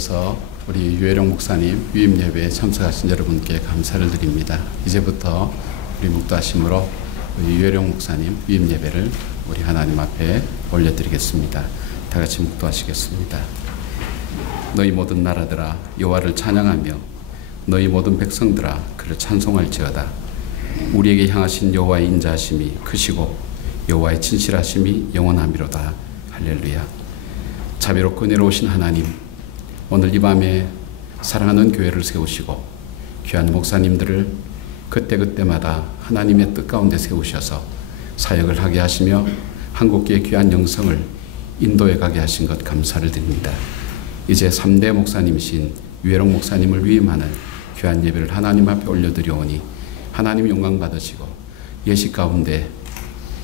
오셔서 우리 유혜령 목사님 위임 예배에 참석하신 여러분께 감사를 드립니다. 이제부터 우리 묵도하심으로 우리 유혜령 목사님 위임 예배를 우리 하나님 앞에 올려드리겠습니다. 다 같이 묵도하시겠습니다. 너희 모든 나라들아 여호와를 찬양하며 너희 모든 백성들아 그를 찬송할지어다. 우리에게 향하신 여호와의 인자하심이 크시고 여호와의 진실하심이 영원하미로다. 할렐루야. 자비롭고 은혜로우신 하나님, 오늘 이 밤에 사랑하는 교회를 세우시고 귀한 목사님들을 그때그때마다 하나님의 뜻 가운데 세우셔서 사역을 하게 하시며 한국교회 귀한 영성을 인도해 가게 하신 것 감사를 드립니다. 이제 3대 목사님이신 유혜령 목사님을 위임하는 귀한 예배를 하나님 앞에 올려드려오니 하나님 영광 받으시고 예식 가운데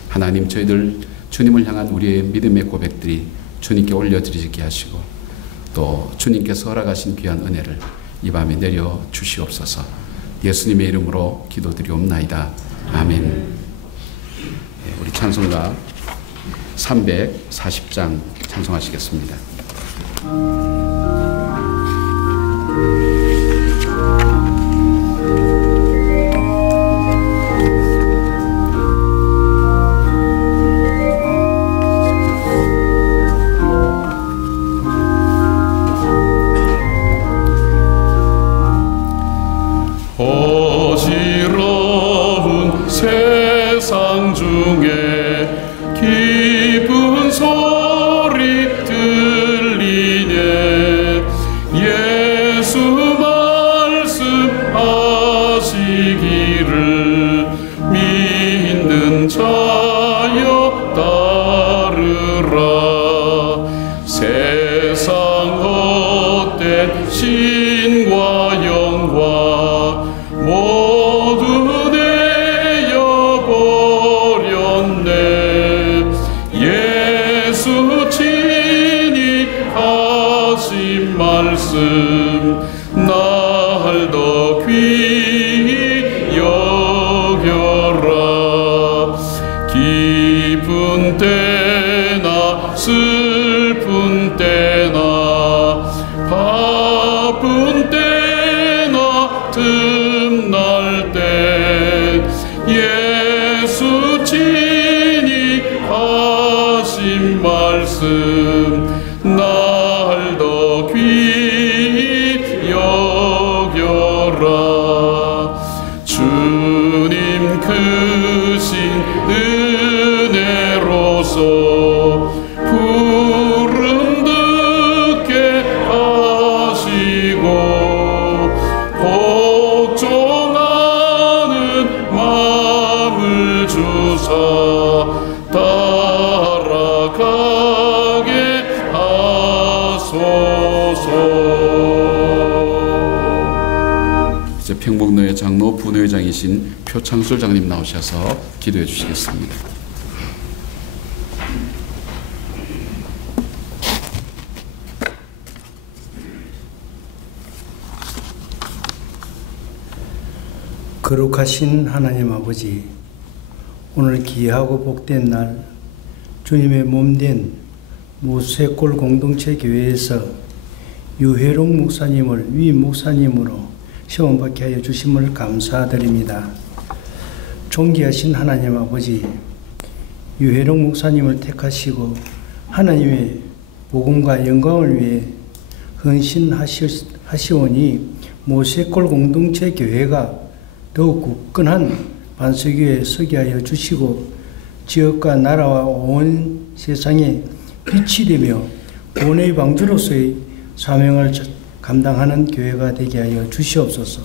하나님 저희들 주님을 향한 우리의 믿음의 고백들이 주님께 올려드리게 하시고 또 주님께서 허락하신 귀한 은혜를 이 밤에 내려 주시옵소서. 예수님의 이름으로 기도드리옵나이다. 아멘. 우리 찬송가 340장 찬송하시겠습니다. 어지러운 세상 중에 기쁜 소리 들리네. 예수 말씀하시기를 믿는 자여 따르라. 세상 헛된 신과 영광 모두 내어버렸네. 예수 친히 하신 말씀 날 더 귀히 여겨라. 기쁜 때나 슬픈 때나 바쁜 때나 틈날 때 예수 친히 하신 말씀 날 더 귀히 여겨라. 주님 크신 은혜로서 부름 듣게 하시고 복종하는 마음을 주사 따라가게 하소서. 이제 평복로의 장로 부회장이신 표창술 장님 나오셔서 기도해 주시겠습니다. 거룩하신 하나님 아버지, 오늘 귀하고 복된 날 주님의 몸된 무쇠골 공동체 교회에서 유혜령 목사님을 위임 목사님으로 시험받게 하여 주심을 감사드립니다. 존귀하신 하나님 아버지, 유혜령 목사님을 택하시고 하나님의 복음과 영광을 위해 헌신하시오니 무쇠골 공동체 교회가 더욱 굳건한 반석위에 서게 하여 주시고 지역과 나라와 온 세상에 빛이 되며 구원의 방주로서의 사명을 감당하는 교회가 되게 하여 주시옵소서.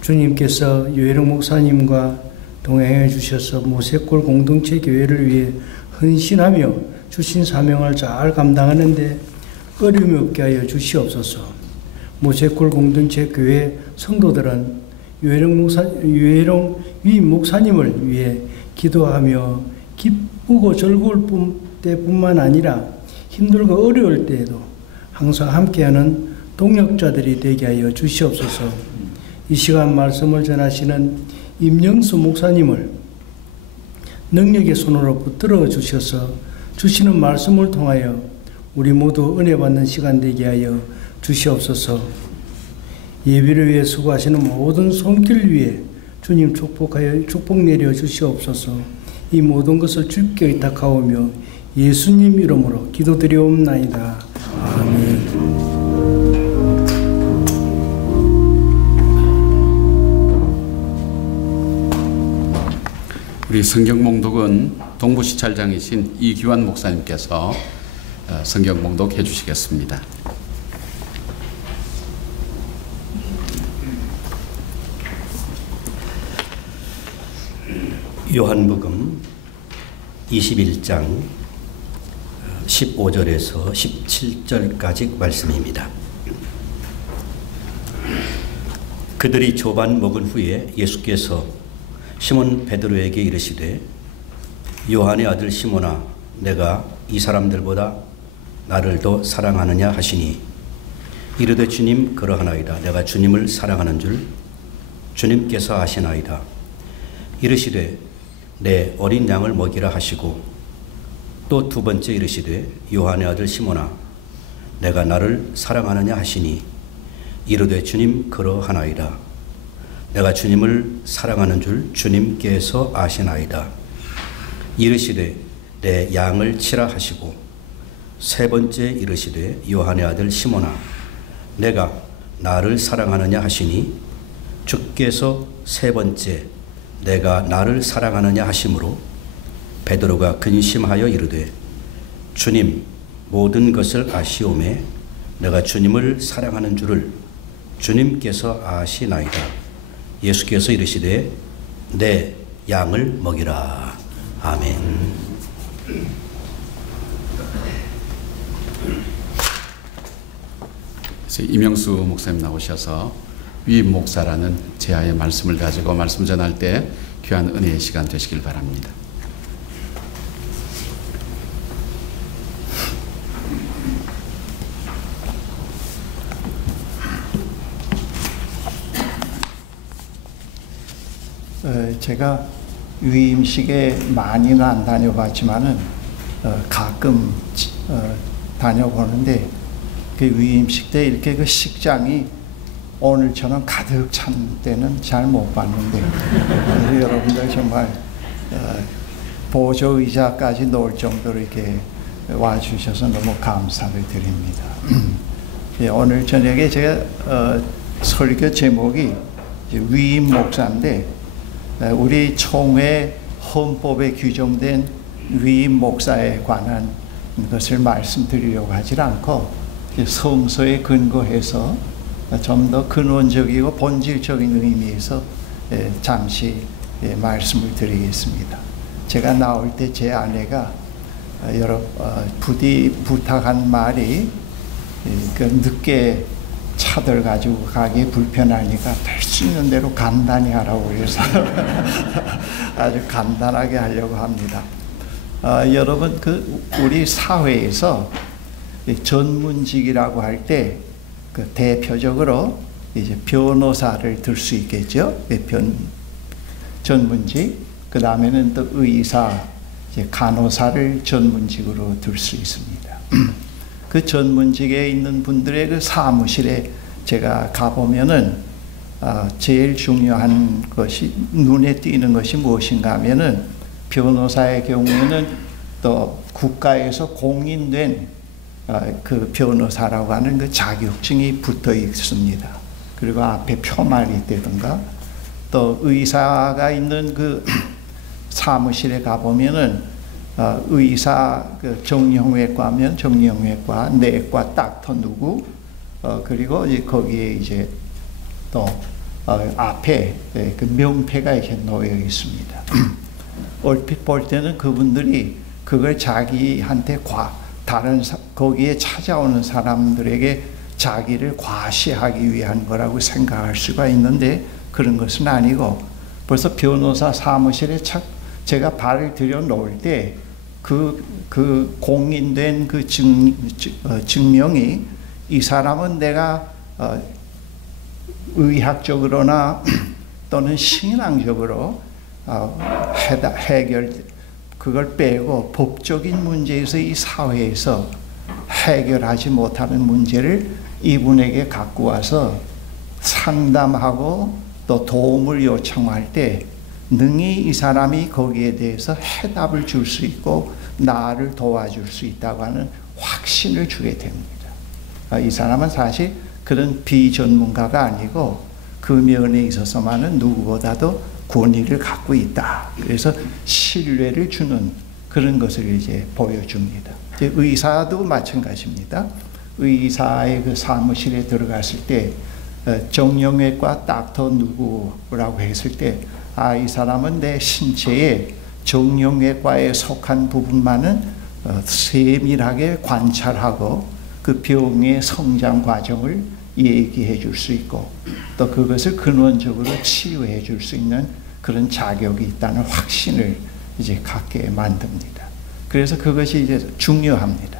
주님께서 유혜령 목사님과 동행해 주셔서 무쇠골 공동체 교회를 위해 헌신하며 주신 사명을 잘 감당하는 데 어려움이 없게 하여 주시옵소서. 무쇠골 공동체 교회 성도들은 유혜령 위임 목사님을 위해 기도하며 기쁘고 즐거울 때뿐만 아니라 힘들고 어려울 때에도 항상 함께하는 동역자들이 되게 하여 주시옵소서. 이 시간 말씀을 전하시는 임영수 목사님을 능력의 손으로 붙들어 주셔서 주시는 말씀을 통하여 우리 모두 은혜 받는 시간 되게 하여 주시옵소서. 예배를 위해 수고하시는 모든 손길 위에 주님 축복 내려 주시옵소서. 이 모든 것을 주께 의탁하오며 예수님 이름으로 기도드리옵나이다. 아멘. 우리 성경 봉독은 동부시찰장이신 이규환 목사님께서 성경 봉독해 주시겠습니다. 요한복음 21장 15절에서 17절까지 말씀입니다. 그들이 조반 먹은 후에 예수께서 시몬 베드로에게 이르시되 요한의 아들 시몬아 내가 이 사람들보다 나를 더 사랑하느냐 하시니 이르되 주님 그러하나이다. 내가 주님을 사랑하는 줄 주님께서 아시나이다. 이르시되 내 어린 양을 먹이라 하시고 또 두 번째 이르시되 요한의 아들 시몬아 내가 나를 사랑하느냐 하시니 이르되 주님 그러하나이다. 내가 주님을 사랑하는 줄 주님께서 아시나이다. 이르시되 내 양을 치라 하시고 세 번째 이르시되 요한의 아들 시몬아 내가 나를 사랑하느냐 하시니 주께서 세 번째 내가 나를 사랑하느냐 하심으로 베드로가 근심하여 이르되 주님 모든 것을 아시오매 내가 주님을 사랑하는 줄을 주님께서 아시나이다. 예수께서 이르시되 내 양을 먹이라. 아멘. 이명수 목사님 나오셔서 위임 목사라는 제아의 말씀을 가지고 말씀 전할 때 귀한 은혜의 시간 되시길 바랍니다. 제가 위임식에 많이는 안 다녀봤지만은 가끔 다녀보는데 그 위임식 때 이렇게 그 식장이 오늘처럼 가득 찬 때는 잘 못 봤는데 여러분들 정말 보조 의자까지 놓을 정도로 이렇게 와주셔서 너무 감사를 드립니다. 오늘 저녁에 제가 설교 제목이 위임 목사인데 우리 총회 헌법에 규정된 위임 목사에 관한 것을 말씀드리려고 하지 않고 성서에 근거해서 좀 더 근원적이고 본질적인 의미에서 잠시 말씀을 드리겠습니다. 제가 나올 때 제 아내가 부디 부탁한 말이 늦게 차들 가지고 가기 불편하니까 될 수 있는 대로 간단히 하라고 해서 아주 간단하게 하려고 합니다. 여러분 우리 사회에서 전문직이라고 할 때 대표적으로 이제 변호사를 들 수 있겠죠. 전문직. 그 다음에는 또 의사, 이제 간호사를 전문직으로 들 수 있습니다. 그 전문직에 있는 분들의 그 사무실에 제가 가보면은 제일 중요한 것이 눈에 띄는 것이 무엇인가 하면은 변호사의 경우에는 또 국가에서 공인된 그 변호사라고 하는 그 자격증이 붙어 있습니다. 그리고 앞에 표말이 있다든가 또 의사가 있는 그 사무실에 가보면은 의사 그 정형외과면 정형외과, 내과 닥터 누구 그리고 거기에 이제 또 앞에 그 명패가 이렇게 놓여 있습니다. 얼핏 볼 때는 그분들이 그걸 자기한테 거기에 찾아오는 사람들에게 자기를 과시하기 위한 거라고 생각할 수가 있는데 그런 것은 아니고 벌써 변호사 사무실에 제가 발을 들여 놓을 때 그 공인된 그 증명이 이 사람은 내가 의학적으로나 또는 신앙적으로 그걸 빼고 법적인 문제에서 이 사회에서 해결하지 못하는 문제를 이분에게 갖고 와서 상담하고 또 도움을 요청할 때 능히 이 사람이 거기에 대해서 해답을 줄 수 있고 나를 도와줄 수 있다고 하는 확신을 주게 됩니다. 이 사람은 사실 그런 비전문가가 아니고 그 면에 있어서만은 누구보다도 권위를 갖고 있다. 그래서 신뢰를 주는 그런 것을 이제 보여줍니다. 의사도 마찬가지입니다. 의사의 그 사무실에 들어갔을 때 정형외과 닥터 누구라고 했을 때 이 사람은 내 신체의 정형외과에 속한 부분만은 세밀하게 관찰하고 그 병의 성장 과정을 얘기해 줄 수 있고 또 그것을 근원적으로 치유해 줄 수 있는 그런 자격이 있다는 확신을 이제 갖게 만듭니다. 그래서 그것이 이제 중요합니다.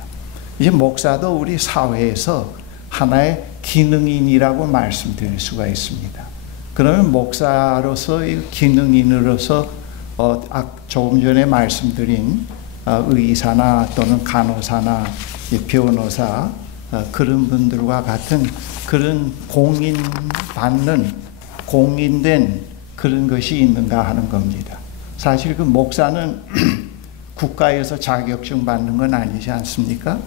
이제 목사도 우리 사회에서 하나의 기능인이라고 말씀드릴 수가 있습니다. 그러면 목사로서 기능인으로서 조금 전에 말씀드린 의사나 또는 간호사나 변호사 그런 분들과 같은 그런 공인받는 공인된 그런 것이 있는가 하는 겁니다. 사실 그 목사는 국가에서 자격증 받는 건 아니지 않습니까?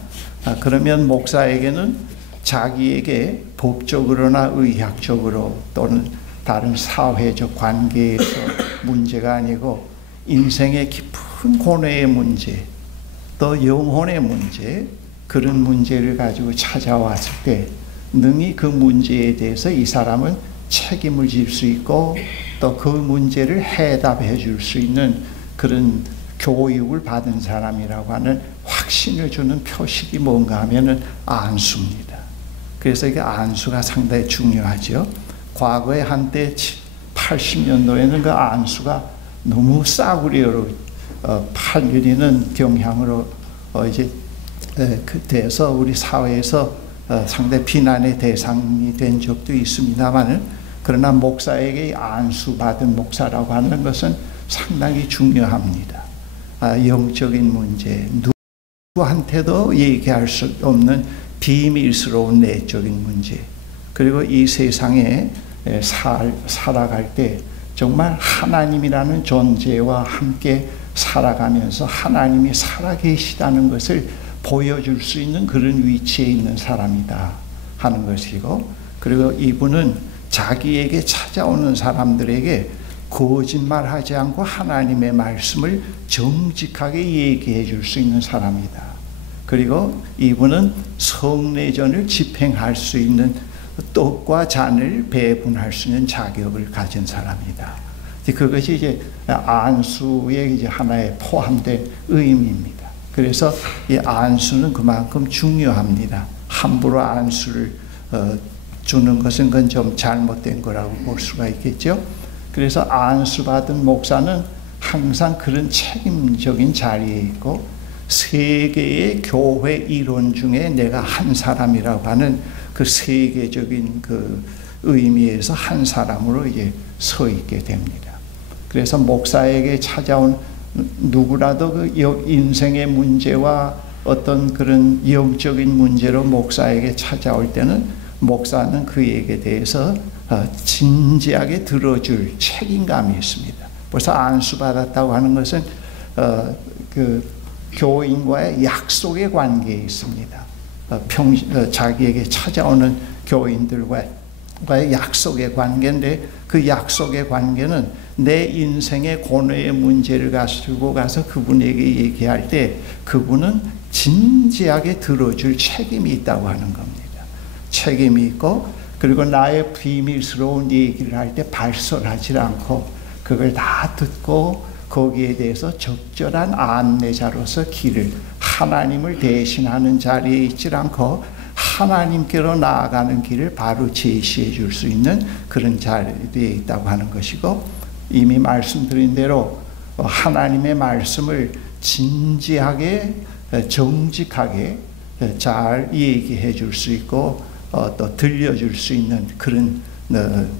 그러면 목사에게는 자기에게 법적으로나 의학적으로 또는 다른 사회적 관계에서 문제가 아니고 인생의 깊은 고뇌의 문제 또 영혼의 문제 그런 문제를 가지고 찾아왔을 때 능히 그 문제에 대해서 이 사람은 책임을 질 수 있고 또 그 문제를 해답해 줄 수 있는 그런 교육을 받은 사람이라고 하는 확신을 주는 표식이 뭔가 하면은 안수입니다. 그래서 이게 안수가 상당히 중요하죠. 과거에 한때 80년도에는 그 안수가 너무 싸구려로 팔리는 경향으로 이제 돼서 우리 사회에서 상당히 비난의 대상이 된 적도 있습니다만은 그러나 목사에게 안수 받은 목사라고 하는 것은 상당히 중요합니다. 영적인 문제, 누구한테도 얘기할 수 없는 비밀스러운 내적인 문제, 그리고 이 세상에 살아갈 때 정말 하나님이라는 존재와 함께 살아가면서 하나님이 살아계시다는 것을 보여줄 수 있는 그런 위치에 있는 사람이다 하는 것이고, 그리고 이분은 자기에게 찾아오는 사람들에게 거짓말하지 않고 하나님의 말씀을 정직하게 얘기해 줄 수 있는 사람이다. 그리고 이분은 성례전을 집행할 수 있는 떡과 잔을 배분할 수 있는 자격을 가진 사람이다. 그것이 이제 안수의 이제 하나에 포함된 의미입니다. 그래서 이 안수는 그만큼 중요합니다. 함부로 안수를 주는 것은 그건 좀 잘못된 거라고 볼 수가 있겠죠. 그래서 안수 받은 목사는 항상 그런 책임적인 자리에 있고 세계의 교회 일원 중에 내가 한 사람이라고 하는 그 세계적인 그 의미에서 한 사람으로 이제 서 있게 됩니다. 그래서 목사에게 찾아온 누구라도 그 인생의 문제와 어떤 그런 영적인 문제로 목사에게 찾아올 때는 목사는 그에게 대해서 진지하게 들어줄 책임감이 있습니다. 벌써 안수받았다고 하는 것은 그 교인과의 약속의 관계에 있습니다. 자기에게 찾아오는 교인들과의 약속의 관계인데 그 약속의 관계는 내 인생의 고뇌의 문제를 가지고 가서 그분에게 얘기할 때 그분은 진지하게 들어줄 책임이 있다고 하는 겁니다. 책임이 있고, 그리고 나의 비밀스러운 얘기를 할 때 발설하지 않고 그걸 다 듣고 거기에 대해서 적절한 안내자로서 길을, 하나님을 대신하는 자리에 있지 않고 하나님께로 나아가는 길을 바로 제시해 줄 수 있는 그런 자리에 있다고 하는 것이고, 이미 말씀드린 대로 하나님의 말씀을 진지하게 정직하게 잘 얘기해 줄 수 있고 또 들려줄 수 있는 그런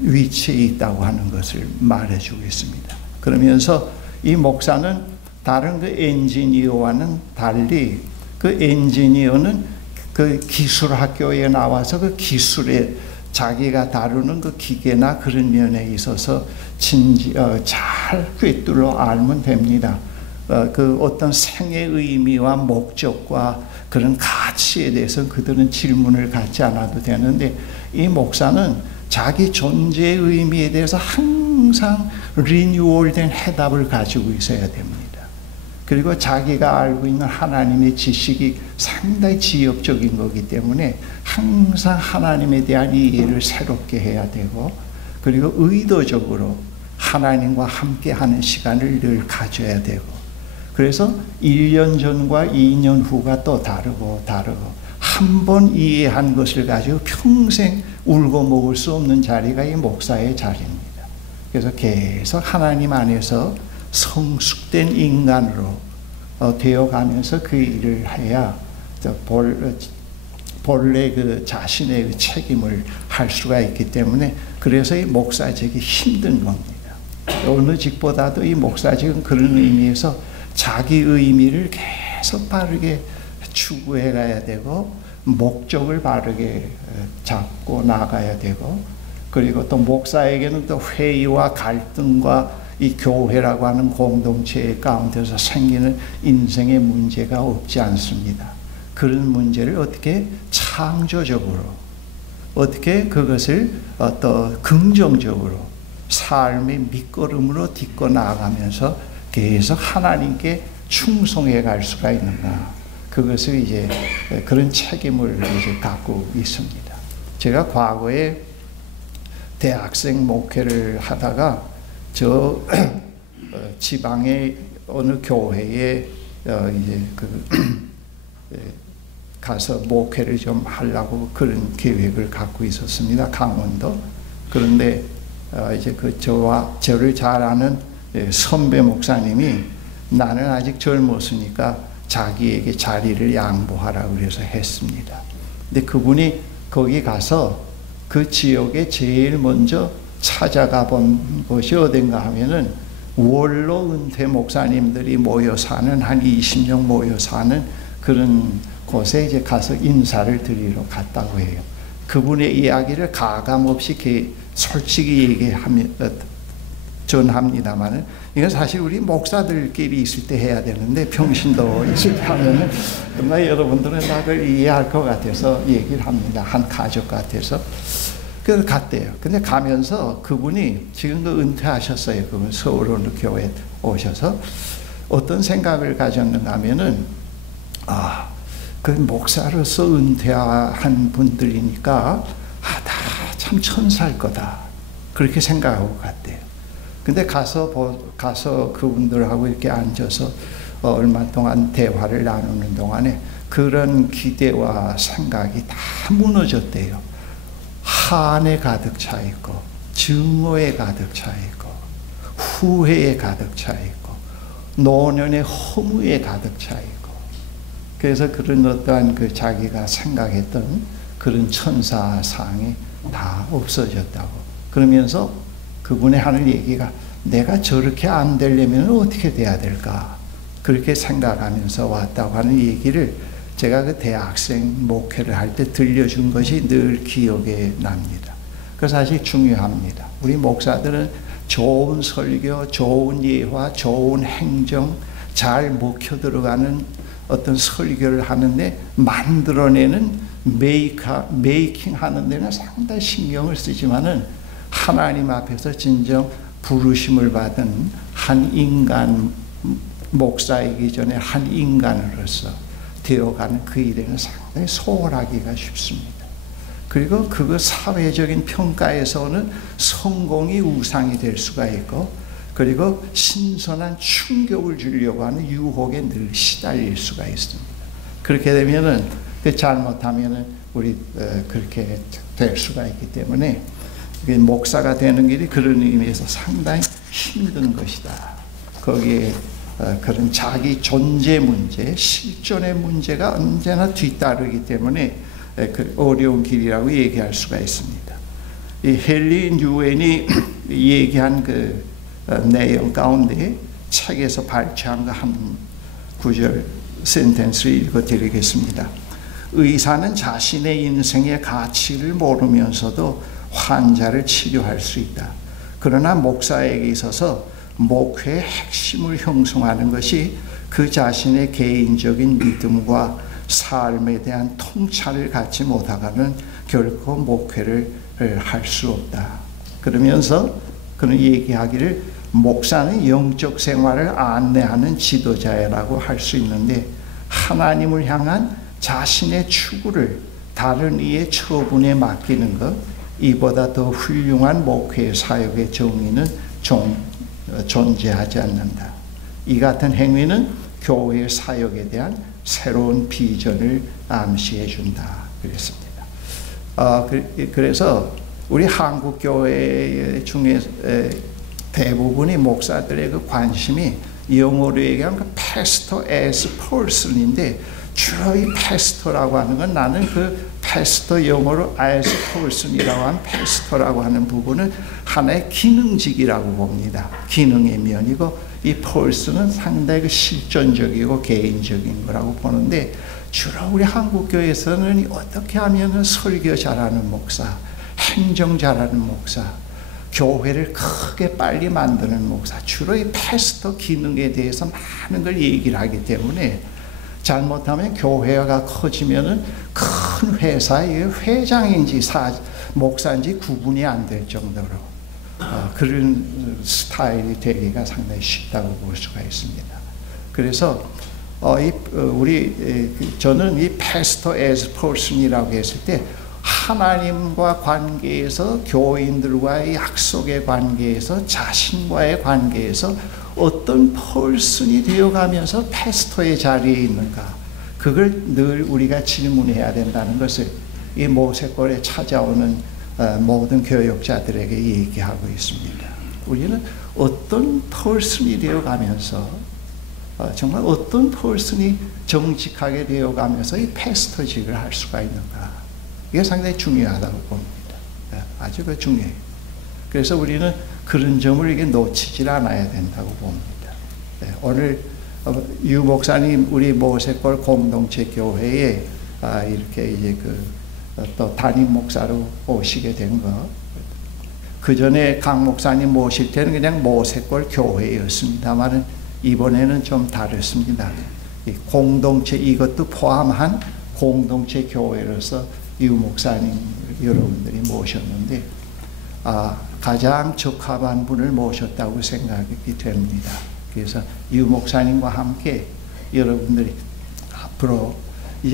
위치에 있다고 하는 것을 말해주고 있습니다. 그러면서 이 목사는 다른 그 엔지니어와는 달리 그 엔지니어는 그 기술 학교에 나와서 그 기술에 자기가 다루는 그 기계나 그런 면에 있어서 잘 꿰뚫어 알면 됩니다. 그 어떤 생의 의미와 목적과 그런 가치에 대해서 그들은 질문을 갖지 않아도 되는데, 이 목사는 자기 존재의 의미에 대해서 항상 리뉴얼된 해답을 가지고 있어야 됩니다. 그리고 자기가 알고 있는 하나님의 지식이 상당히 지엽적인 거기 때문에 항상 하나님에 대한 이해를 새롭게 해야 되고, 그리고 의도적으로 하나님과 함께하는 시간을 늘 가져야 되고, 그래서 1년 전과 2년 후가 또 다르고 한 번 이해한 것을 가지고 평생 울고 먹을 수 없는 자리가 이 목사의 자리입니다. 그래서 계속 하나님 안에서 성숙된 인간으로 되어가면서 그 일을 해야 본래 그 자신의 그 책임을 할 수가 있기 때문에, 그래서 이 목사직이 힘든 겁니다. 어느 직보다도 이 목사직은 그런 의미에서 자기 의미를 계속 바르게 추구해 가야 되고, 목적을 바르게 잡고 나가야 되고, 그리고 또 목사에게는 또 회의와 갈등과 이 교회라고 하는 공동체 가운데서 생기는 인생의 문제가 없지 않습니다. 그런 문제를 어떻게 창조적으로, 어떻게 그것을 또 긍정적으로 삶의 밑거름으로 딛고 나아가면서 계속 하나님께 충성해 갈 수가 있는가, 그것을 이제 그런 책임을 이제 갖고 있습니다. 제가 과거에 대학생 목회를 하다가 저 지방의 어느 교회에 이제 가서 목회를 좀 하려고 그런 계획을 갖고 있었습니다. 강원도. 그런데 이제 저를 잘 아는 선배 목사님이 나는 아직 젊었으니까 자기에게 자리를 양보하라고 그래서 했습니다. 근데 그분이 거기 가서 그 지역에 제일 먼저 찾아가 본 곳이 어딘가 하면은 원로 은퇴 목사님들이 모여 사는, 한 20명 모여 사는 그런 곳에 이제 가서 인사를 드리러 갔다고 해요. 그분의 이야기를 가감없이 솔직히 전합니다만은, 이건 사실 우리 목사들끼리 있을 때 해야 되는데 평신도 있을 때 하면은 정말 여러분들은 다 그걸 이해할 것 같아서 얘기를 합니다. 한 가족 같아서. 그래서 갔대요. 근데 가면서 그분이 지금도 은퇴하셨어요. 그분 서울 어느 교회에 오셔서 어떤 생각을 가졌는가 하면은, 그 목사로서 은퇴한 분들이니까 다 참 천사일 거다, 그렇게 생각하고 갔대요. 근데 가서 그분들하고 이렇게 앉아서 얼마 동안 대화를 나누는 동안에 그런 기대와 생각이 다 무너졌대요. 한에 가득 차 있고, 증오에 가득 차 있고, 후회에 가득 차 있고, 노년의 허무에 가득 차 있고, 그래서 그런 어떠한 그 자기가 생각했던 그런 천사상이 다 없어졌다고. 그러면서 그분이 하는 얘기가, 내가 저렇게 안 되려면 어떻게 돼야 될까, 그렇게 생각하면서 왔다고 하는 얘기를 제가 그 대학생 목회를 할 때 들려준 것이 늘 기억에 납니다. 그래서 사실 중요합니다. 우리 목사들은 좋은 설교, 좋은 예화, 좋은 행정, 잘 먹혀 들어가는 어떤 설교를 하는데 만들어내는 메이킹 하는 데는 상당히 신경을 쓰지만은, 하나님 앞에서 진정 부르심을 받은 한 인간, 목사이기 전에 한 인간으로서 되어가는 그 일에는 상당히 소홀하기가 쉽습니다. 그리고 그거 사회적인 평가에서는 성공이 우상이 될 수가 있고, 그리고 신선한 충격을 주려고 하는 유혹에 늘 시달릴 수가 있습니다. 그렇게 되면은, 잘못하면은 우리 그렇게 될 수가 있기 때문에 목사가 되는 길이 그런 의미에서 상당히 힘든 것이다. 거기에 그런 자기 존재 문제, 실존의 문제가 언제나 뒤따르기 때문에 그 어려운 길이라고 얘기할 수가 있습니다. 이 헨리 뉴엔이 얘기한 그 내용 가운데 책에서 발췌한 거 한 구절 센텐스를 읽어드리겠습니다. 의사는 자신의 인생의 가치를 모르면서도 환자를 치료할 수 있다. 그러나 목사에게 있어서 목회의 핵심을 형성하는 것이 그 자신의 개인적인 믿음과 삶에 대한 통찰을 갖지 못하고는 결코 목회를 할 수 없다. 그러면서 그는 얘기하기를 목사는 영적 생활을 안내하는 지도자라고 할 수 있는데 하나님을 향한 자신의 추구를 다른 이의 처분에 맡기는 것, 이보다 더 훌륭한 목회 사역의 정의는 존재하지 않는다. 이 같은 행위는 교회의 사역에 대한 새로운 비전을 암시해 준다. 그랬습니다. 그래서 우리 한국 교회 중에 대부분의 목사들의 그 관심이 영어로 얘기하면 그 pastor as person인데 주로 이 pastor라고 하는 건 나는 그 pastor 영어로 as person이라고 하는 pastor라고 하는 부분은 하나의 기능직이라고 봅니다. 기능의 면이고 이 person은 상당히 그 실존적이고 개인적인 거라고 보는데 주로 우리 한국 교회에서는 어떻게 하면 설교 잘하는 목사, 행정 잘하는 목사, 교회를 크게 빨리 만드는 목사, 주로 이 패스터 기능에 대해서 많은 걸 얘기를 하기 때문에 잘못하면 교회가 커지면은 큰 회사의 회장인지 목사인지 구분이 안 될 정도로 그런 스타일이 되기가 상당히 쉽다고 볼 수가 있습니다. 그래서 저는 이 pastor as person이라고 했을 때 하나님과 관계에서 교인들과의 약속의 관계에서 자신과의 관계에서 어떤 펄슨이 되어가면서 패스터의 자리에 있는가, 그걸 늘 우리가 질문해야 된다는 것을 이 모세골에 찾아오는 모든 교역자들에게 얘기하고 있습니다. 우리는 어떤 펄슨이 되어가면서 정말 어떤 펄슨이 정직하게 되어가면서 이 패스터직을 할 수가 있는가, 이게 상당히 중요하다고 봅니다. 아주 중요해요. 그래서 우리는 그런 점을 이게 놓치질 않아야 된다고 봅니다. 오늘 유 목사님 우리 모세골 공동체 교회에 이렇게 이제 또 담임 목사로 오시게 된 거. 그 전에 강 목사님 모실 때는 그냥 모세골 교회였습니다만은 이번에는 좀 다르습니다. 이 공동체 이것도 포함한 공동체 교회로서 유 목사님 여러분들이 모셨는데 가장 적합한 분을 모셨다고 생각이 됩니다. 그래서 유 목사님과 함께 여러분들이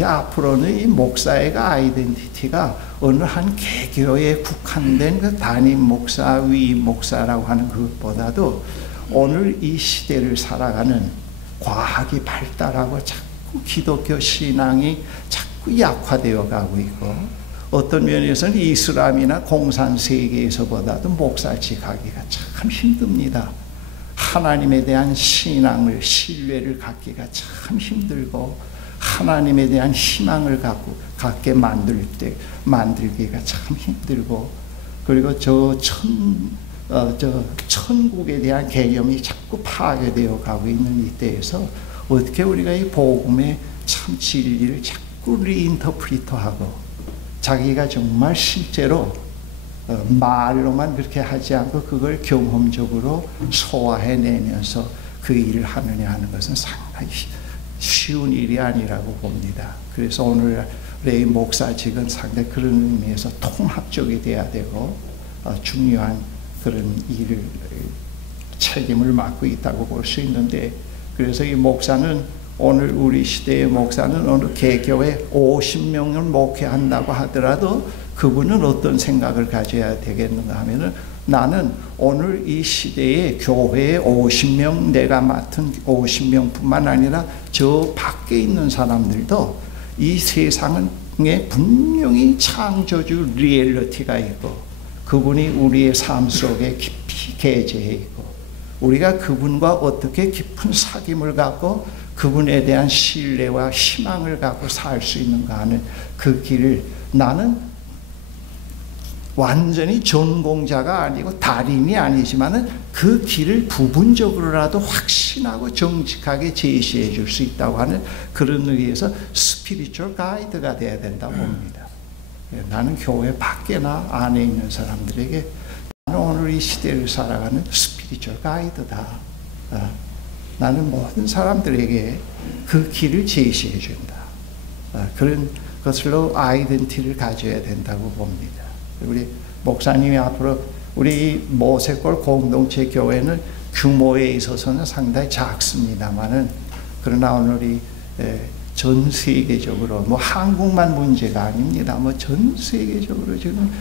앞으로는 이 목사의 아이덴티티가 어느 한 개교에 국한된 그 담임 목사, 위임 목사라고 하는 것보다도 오늘 이 시대를 살아가는 과학이 발달하고 자꾸 기독교 신앙이 자꾸 약화되어 가고 있고 어떤 면에서는 이슬람이나 공산 세계에서보다도 목사직 하기가 참 힘듭니다. 하나님에 대한 신앙을, 신뢰를 갖기가 참 힘들고 하나님에 대한 희망을 갖게 만들기가 참 힘들고 그리고 천국에 대한 개념이 자꾸 파괴되어 가고 있는 이때에서 어떻게 우리가 이 복음의 참 진리를 자꾸 리인터프리터하고 자기가 정말 실제로 말로만 그렇게 하지 않고 그걸 경험적으로 소화해내면서 그 일을 하느냐 하는 것은 상당히 쉬운 일이 아니라고 봅니다. 그래서 오늘의 목사직은 상당히 그런 의미에서 통합적이 돼야 되고 중요한 그런 일을 책임을 맡고 있다고 볼 수 있는데 그래서 이 목사는 오늘 우리 시대의 목사는 어느 개교에 50명을 목회한다고 하더라도 그분은 어떤 생각을 가져야 되겠는가 하면은 나는 오늘 이 시대의 교회에 50명 내가 맡은 50명뿐만 아니라 저 밖에 있는 사람들도 이 세상에 분명히 창조주 리얼리티가 있고 그분이 우리의 삶 속에 깊이 계재해 있고 우리가 그분과 어떻게 깊은 사귐을 갖고 그분에 대한 신뢰와 희망을 갖고 살 수 있는가 하는 그 길을 나는 완전히 전공자가 아니고 달인이 아니지만은 그 길을 부분적으로라도 확신하고 정직하게 제시해 줄 수 있다고 하는 그런 의미에서 스피리추얼 가이드가 돼야 된다고 봅니다. 나는 교회 밖에나 안에 있는 사람들에게 나는 오늘 이 시대를 살아가는 스피리추얼 가이드다. 나는 모든 사람들에게 그 길을 제시해 준다. 그런 것으로 아이덴티티를 가져야 된다고 봅니다. 우리 목사님이 앞으로 우리 모세골 공동체 교회는 규모에 있어서는 상당히 작습니다만은 그러나 오늘이 전 세계적으로 뭐 한국만 문제가 아닙니다. 뭐 전 세계적으로 지금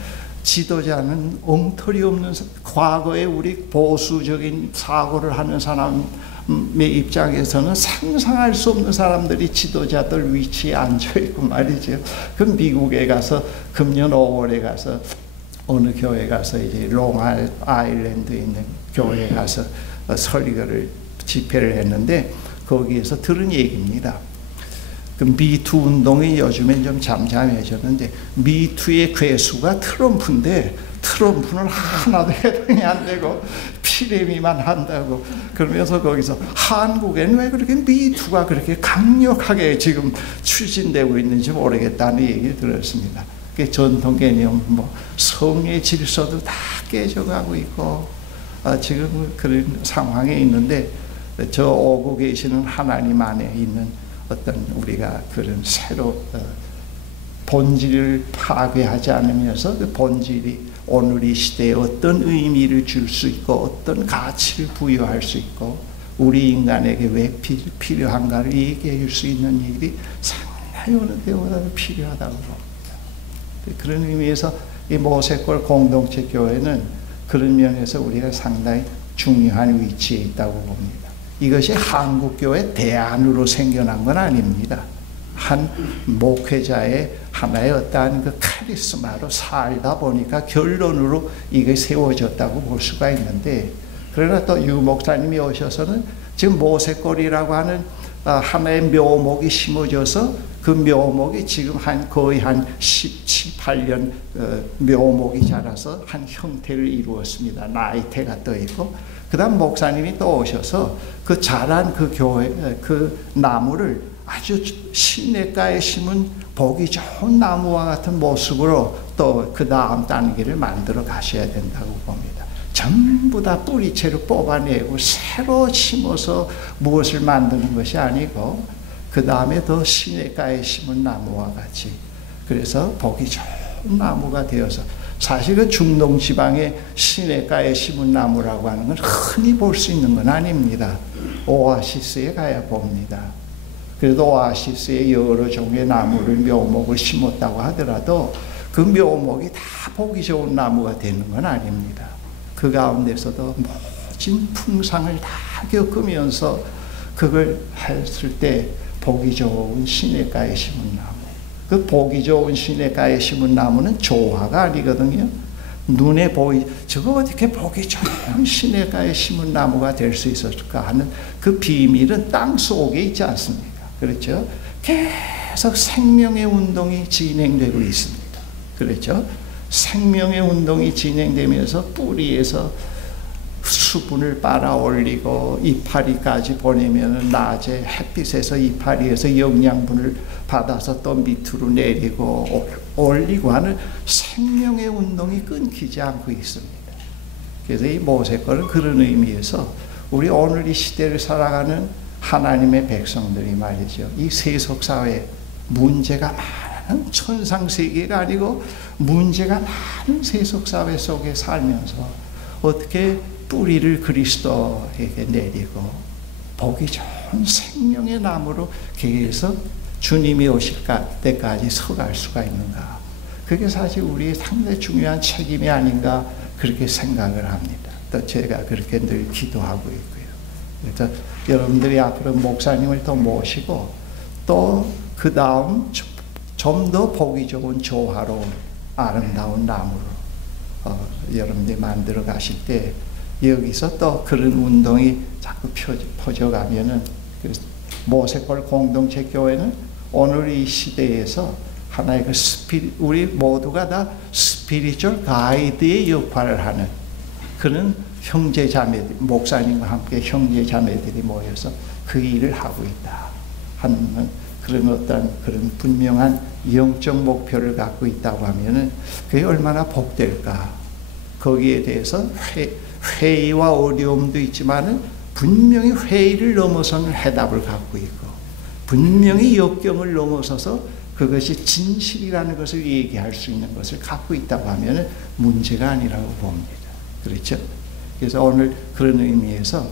지도자는 엉터리 없는 과거에 우리 보수적인 사고를 하는 사람의 입장에서는 상상할 수 없는 사람들이 지도자들 위치에 앉아있고 말이죠. 그 미국에 가서 금년 5월에 가서 어느 교회 가서 이제 롱아일랜드에 있는 교회에 가서 설교를 집회를 했는데 거기에서 들은 얘기입니다. 그 미투 운동이 요즘엔 좀 잠잠해졌는데 미투의 괴수가 트럼프인데 트럼프는 하나도 해당이 안 되고 피레미만 한다고 그러면서 거기서 한국에는 왜 그렇게 미투가 그렇게 강력하게 지금 추진되고 있는지 모르겠다는 얘기를 들었습니다. 전통 개념, 뭐 성의 질서도 다 깨져가고 있고 지금 그런 상황에 있는데 저 오고 계시는 하나님 안에 있는 어떤 우리가 그런 새로 본질을 파괴하지 않으면서 그 본질이 오늘 이 시대에 어떤 의미를 줄 수 있고 어떤 가치를 부여할 수 있고 우리 인간에게 왜 필요한가를 얘기해 줄 수 있는 일이 상당히 어느 때보다도 필요하다고 봅니다. 그런 의미에서 이 모세골 공동체 교회는 그런 면에서 우리가 상당히 중요한 위치에 있다고 봅니다. 이것이 한국교회 대안으로 생겨난 건 아닙니다. 한 목회자의 하나의 어떠한 그 카리스마로 살다 보니까 결론으로 이게 세워졌다고 볼 수가 있는데 그러나 또 유 목사님이 오셔서는 지금 모세골이라고 하는 하나의 묘목이 심어져서 그 묘목이 지금 거의 한 17, 18년 묘목이 자라서 한 형태를 이루었습니다. 나이테가 떠 있고 그 다음 목사님이 또 오셔서 그 자란 그 교회 그 나무를 아주 시냇가에 심은 보기 좋은 나무와 같은 모습으로 또 그 다음 단계를 만들어 가셔야 된다고 봅니다. 전부 다 뿌리채로 뽑아내고 새로 심어서 무엇을 만드는 것이 아니고 그 다음에 더 시냇가에 심은 나무와 같이 그래서 보기 좋은 나무가 되어서 사실 그 중동지방의 시냇가에 심은 나무라고 하는 건 흔히 볼 수 있는 건 아닙니다. 오아시스에 가야 봅니다. 그래도 오아시스에 여러 종의 나무를 묘목을 심었다고 하더라도 그 묘목이 다 보기 좋은 나무가 되는 건 아닙니다. 그 가운데서도 모진 풍상을 다 겪으면서 그걸 했을 때 보기 좋은 시냇가에 심은 나무 그 보기 좋은 시냇가에 심은 나무는 조화가 아니거든요. 눈에 저거 어떻게 보기 좋은 시냇가에 심은 나무가 될 수 있었을까 하는 그 비밀은 땅 속에 있지 않습니까? 그렇죠? 계속 생명의 운동이 진행되고 있습니다. 그렇죠? 생명의 운동이 진행되면서 뿌리에서 수분을 빨아 올리고 이파리까지 보내면 낮에 햇빛에서 이파리에서 영양분을 받아서 또 밑으로 내리고 올리고 하는 생명의 운동이 끊기지 않고 있습니다. 그래서 이 모세골은 그런 의미에서 우리 오늘 이 시대를 살아가는 하나님의 백성들이 말이죠. 이 세속사회 문제가 많은 천상세계가 아니고 문제가 많은 세속사회 속에 살면서 어떻게 뿌리를 그리스도에게 내리고 보기 좋은 생명의 나무로 계속 주님이 오실 때까지 서갈 수가 있는가. 그게 사실 우리의 상당히 중요한 책임이 아닌가 그렇게 생각을 합니다. 또 제가 그렇게 늘 기도하고 있고요. 그래서 여러분들이 앞으로 목사님을 더 모시고 또 그 다음 좀 더 보기 좋은 조화로운 아름다운 나무로 여러분들이 만들어 가실 때 여기서 또 그런 운동이 자꾸 퍼져가면은 모세골 공동체 교회는 오늘 이 시대에서 하나의 그 우리 모두가 다 스피리추얼 가이드의 역할을 하는 그런 형제 자매들, 목사님과 함께 형제 자매들이 모여서 그 일을 하고 있다 하는 그런 어떤 그런 분명한 영적 목표를 갖고 있다고 하면은 그게 얼마나 복될까. 거기에 대해서 회의와 어려움도 있지만은 분명히 회의를 넘어서는 해답을 갖고 있고, 분명히 역경을 넘어서서 그것이 진실이라는 것을 얘기할 수 있는 것을 갖고 있다고 하면은 문제가 아니라고 봅니다. 그렇죠? 그래서 오늘 그런 의미에서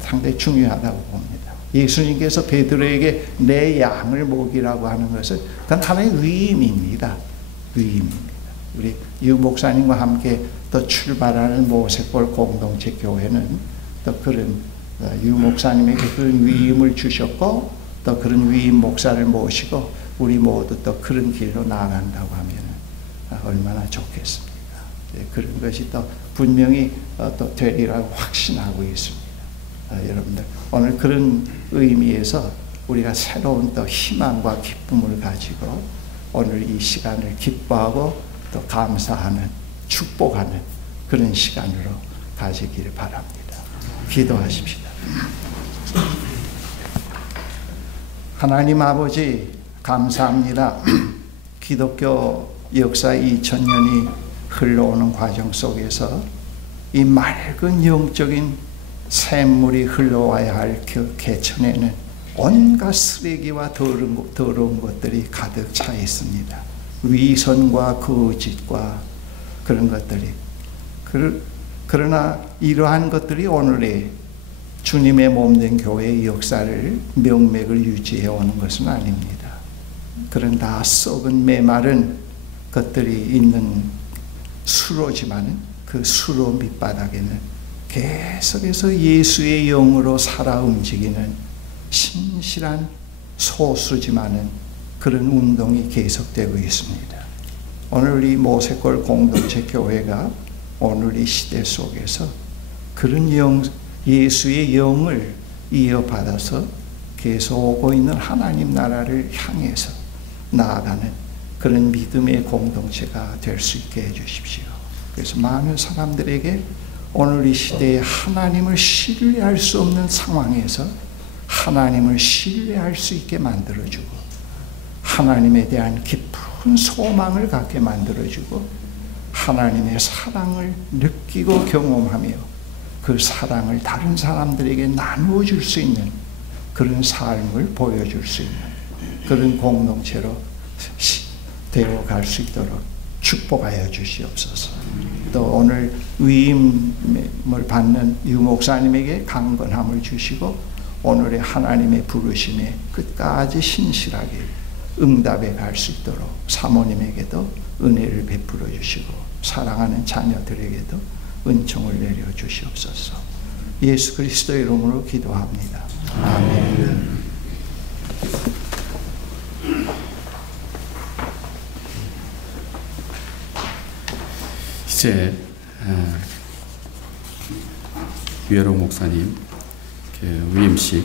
상당히 중요하다고 봅니다. 예수님께서 베드로에게 내 양을 먹이라고 하는 것은 그건 하나의 위임입니다. 위임입니다. 우리 유 목사님과 함께 또 출발하는 모세골 공동체 교회는 또 그런 유 목사님에게 그런 위임을 주셨고 또 그런 위임 목사를 모시고 우리 모두 또 그런 길로 나아간다고 하면 얼마나 좋겠습니까? 그런 것이 또 분명히 또 되리라고 확신하고 있습니다. 여러분들 오늘 그런 의미에서 우리가 새로운 또 희망과 기쁨을 가지고 오늘 이 시간을 기뻐하고 또 감사하는 축복하는 그런 시간으로 가지기를 바랍니다. 기도하십시다. 하나님 아버지 감사합니다. 기독교 역사 2000년이 흘러오는 과정 속에서 이 맑은 영적인 샘물이 흘러와야 할 그 개천에는 온갖 쓰레기와 더러운 것들이 가득 차 있습니다. 위선과 거짓과 그런 것들이. 그러나 이러한 것들이 오늘의 주님의 몸된 교회의 역사를 명맥을 유지해 오는 것은 아닙니다. 그런 다 썩은 메마른 것들이 있는 수로지만 그 수로 밑바닥에는 계속해서 예수의 영으로 살아 움직이는 신실한 소수지만은 그런 운동이 계속되고 있습니다. 오늘 이 모세골 공동체 교회가 오늘 이 시대 속에서 그런 예수의 영을 이어받아서 계속 오고 있는 하나님 나라를 향해서 나아가는 그런 믿음의 공동체가 될 수 있게 해주십시오. 그래서 많은 사람들에게 오늘 이 시대에 하나님을 신뢰할 수 없는 상황에서 하나님을 신뢰할 수 있게 만들어주고 하나님에 대한 깊은 소망을 갖게 만들어주고 하나님의 사랑을 느끼고 경험하며 그 사랑을 다른 사람들에게 나누어 줄 수 있는 그런 삶을 보여줄 수 있는 그런 공동체로 되어갈 수 있도록 축복하여 주시옵소서. 또 오늘 위임을 받는 유 목사님에게 강건함을 주시고 오늘의 하나님의 부르심에 끝까지 신실하게 응답해 갈 수 있도록 사모님에게도 은혜를 베풀어 주시고 사랑하는 자녀들에게도 은총을 내려 주시옵소서. 예수 그리스도의 이름으로 기도합니다. 아멘. 이제 유해록 목사님 위임식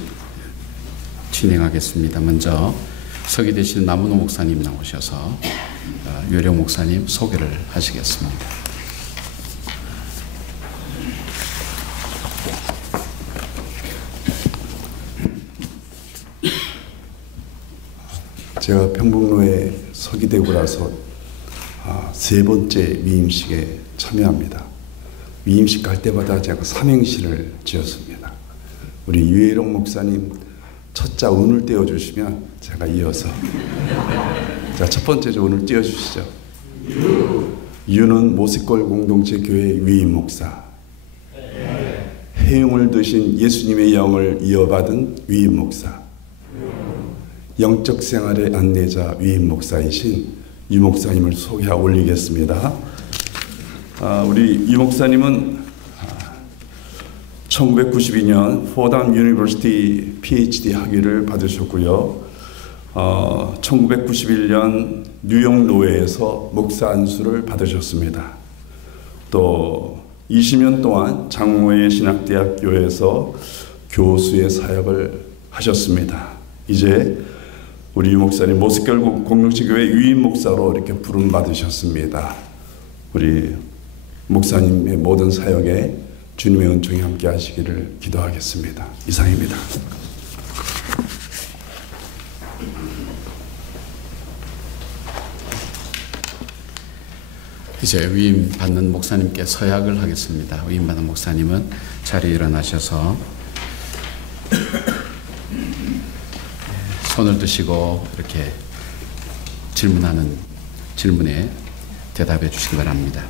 진행하겠습니다. 먼저 서기 되시는 남은호 목사님 나오셔서 유해록 목사님 소개를 하시겠습니다. 제가 평북로에 서기되고 나서 세 번째 위임식에 참여합니다. 위임식 갈 때마다 제가 삼행시를 지었습니다. 우리 유해록 목사님 첫자 운을 띄워주시면 제가 이어서 자, 첫 번째 운을 띄워주시죠. 유는 모세골 공동체 교회 위임 목사. 해용을 드신 예수님의 영을 이어받은 위임 목사. 영적 생활의 안내자 위임 목사이신 유 목사님을 소개하 올리겠습니다. 우리 유 목사님은 1992년 포담 유니버시티 PhD 학위를 받으셨고요. 1991년 뉴욕 노회에서 목사 안수를 받으셨습니다. 또 20년 동안 장로회 신학대학교에서 교수의 사역을 하셨습니다. 이제 우리 목사님 모색결 공동체교회 유임 목사로 이렇게 부름 받으셨습니다. 우리 목사님의 모든 사역에 주님의 은총이 함께 하시기를 기도하겠습니다. 이상입니다. 이제 위임 받는 목사님께 서약을 하겠습니다. 위임 받는 목사님은 자리에 일어나셔서 손을 드시고 이렇게 질문하는 질문에 대답해 주시기 바랍니다.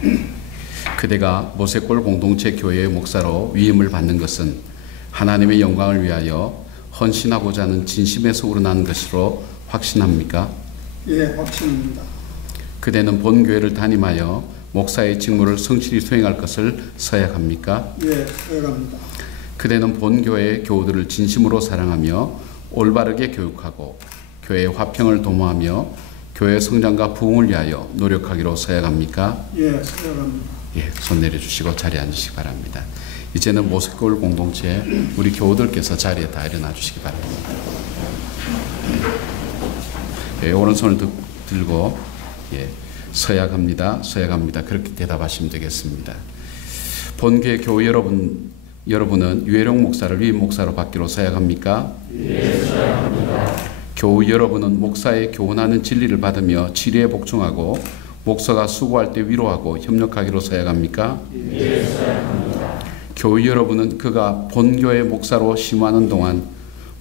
그대가 모색골 공동체 교회의 목사로 위임을 받는 것은 하나님의 영광을 위하여 헌신하고자 하는 진심에서 우러나는 것으로 확신합니까? 예, 확신합니다. 그대는 본 교회를 담임하여 목사의 직무를 성실히 수행할 것을 서약합니까? 예, 서약합니다. 그대는 본 교회의 교우들을 진심으로 사랑하며 올바르게 교육하고 교회의 화평을 도모하며 교회 성장과 부흥을 위하여 노력하기로 서약합니까? 예, 서약합니다. 예, 손 내려주시고 자리에 앉으시기 바랍니다. 이제는 모색골 공동체 우리 교우들께서 자리에 다 일어나 주시기 바랍니다. 예, 오른손을 들고 예, 서약합니다. 서약합니다. 그렇게 대답하시면 되겠습니다. 본교회 교우 여러분은 유해룡 목사를 위임 목사로 받기로 서약합니까? 예, 서약합니다. 교우 여러분은 목사의 교훈하는 진리를 받으며 지리에 복종하고 목사가 수고할 때 위로하고 협력하기로 서약합니까? 예, 서약합니다. 교우 여러분은 그가 본교회 목사로 심화하는 동안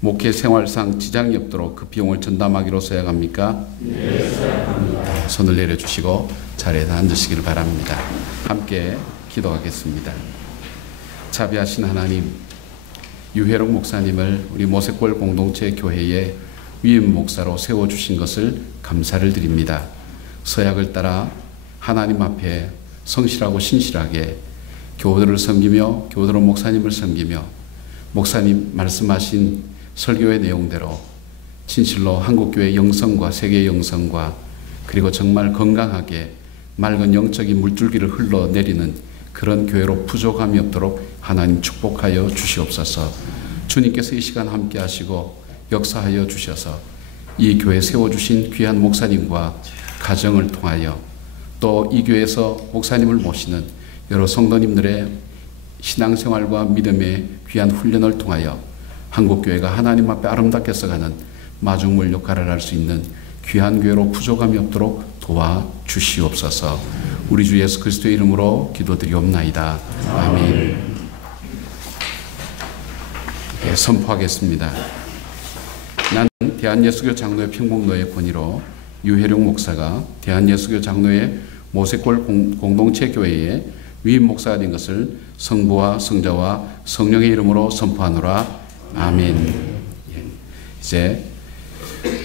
목회 생활상 지장이 없도록 그 비용을 전담하기로 서약합니까? 예, 서약합니다. 손을 내려주시고 자리에 앉으시기를 바랍니다. 함께 기도하겠습니다. 자비하신 하나님, 유해룡 목사님을 우리 모색골 공동체 교회의 위임 목사로 세워주신 것을 감사를 드립니다. 서약을 따라 하나님 앞에 성실하고 신실하게 교우들을 섬기며 교우들은 목사님을 섬기며 목사님 말씀하신 설교의 내용대로 진실로 한국교회 영성과 세계 영성과 그리고 정말 건강하게 맑은 영적인 물줄기를 흘러내리는 그런 교회로 부족함이 없도록 하나님 축복하여 주시옵소서. 주님께서 이 시간 함께 하시고 역사하여 주셔서 이 교회 세워주신 귀한 목사님과 가정을 통하여 또 이 교회에서 목사님을 모시는 여러 성도님들의 신앙생활과 믿음의 귀한 훈련을 통하여 한국교회가 하나님 앞에 아름답게 써가는 마중물 역할을 할 수 있는 귀한 교회로 부족함이 없도록 도와주시옵소서. 우리 주 예수 그리스도의 이름으로 기도드리옵나이다. 아멘. 네, 선포하겠습니다. 나는 대한예수교 장로회 평봉로의 권위로 유해룡 목사가 대한예수교 장로회 모색골 공동체 교회의 위임 목사가 된 것을 성부와 성자와 성령의 이름으로 선포하노라. 아멘. 예. 이제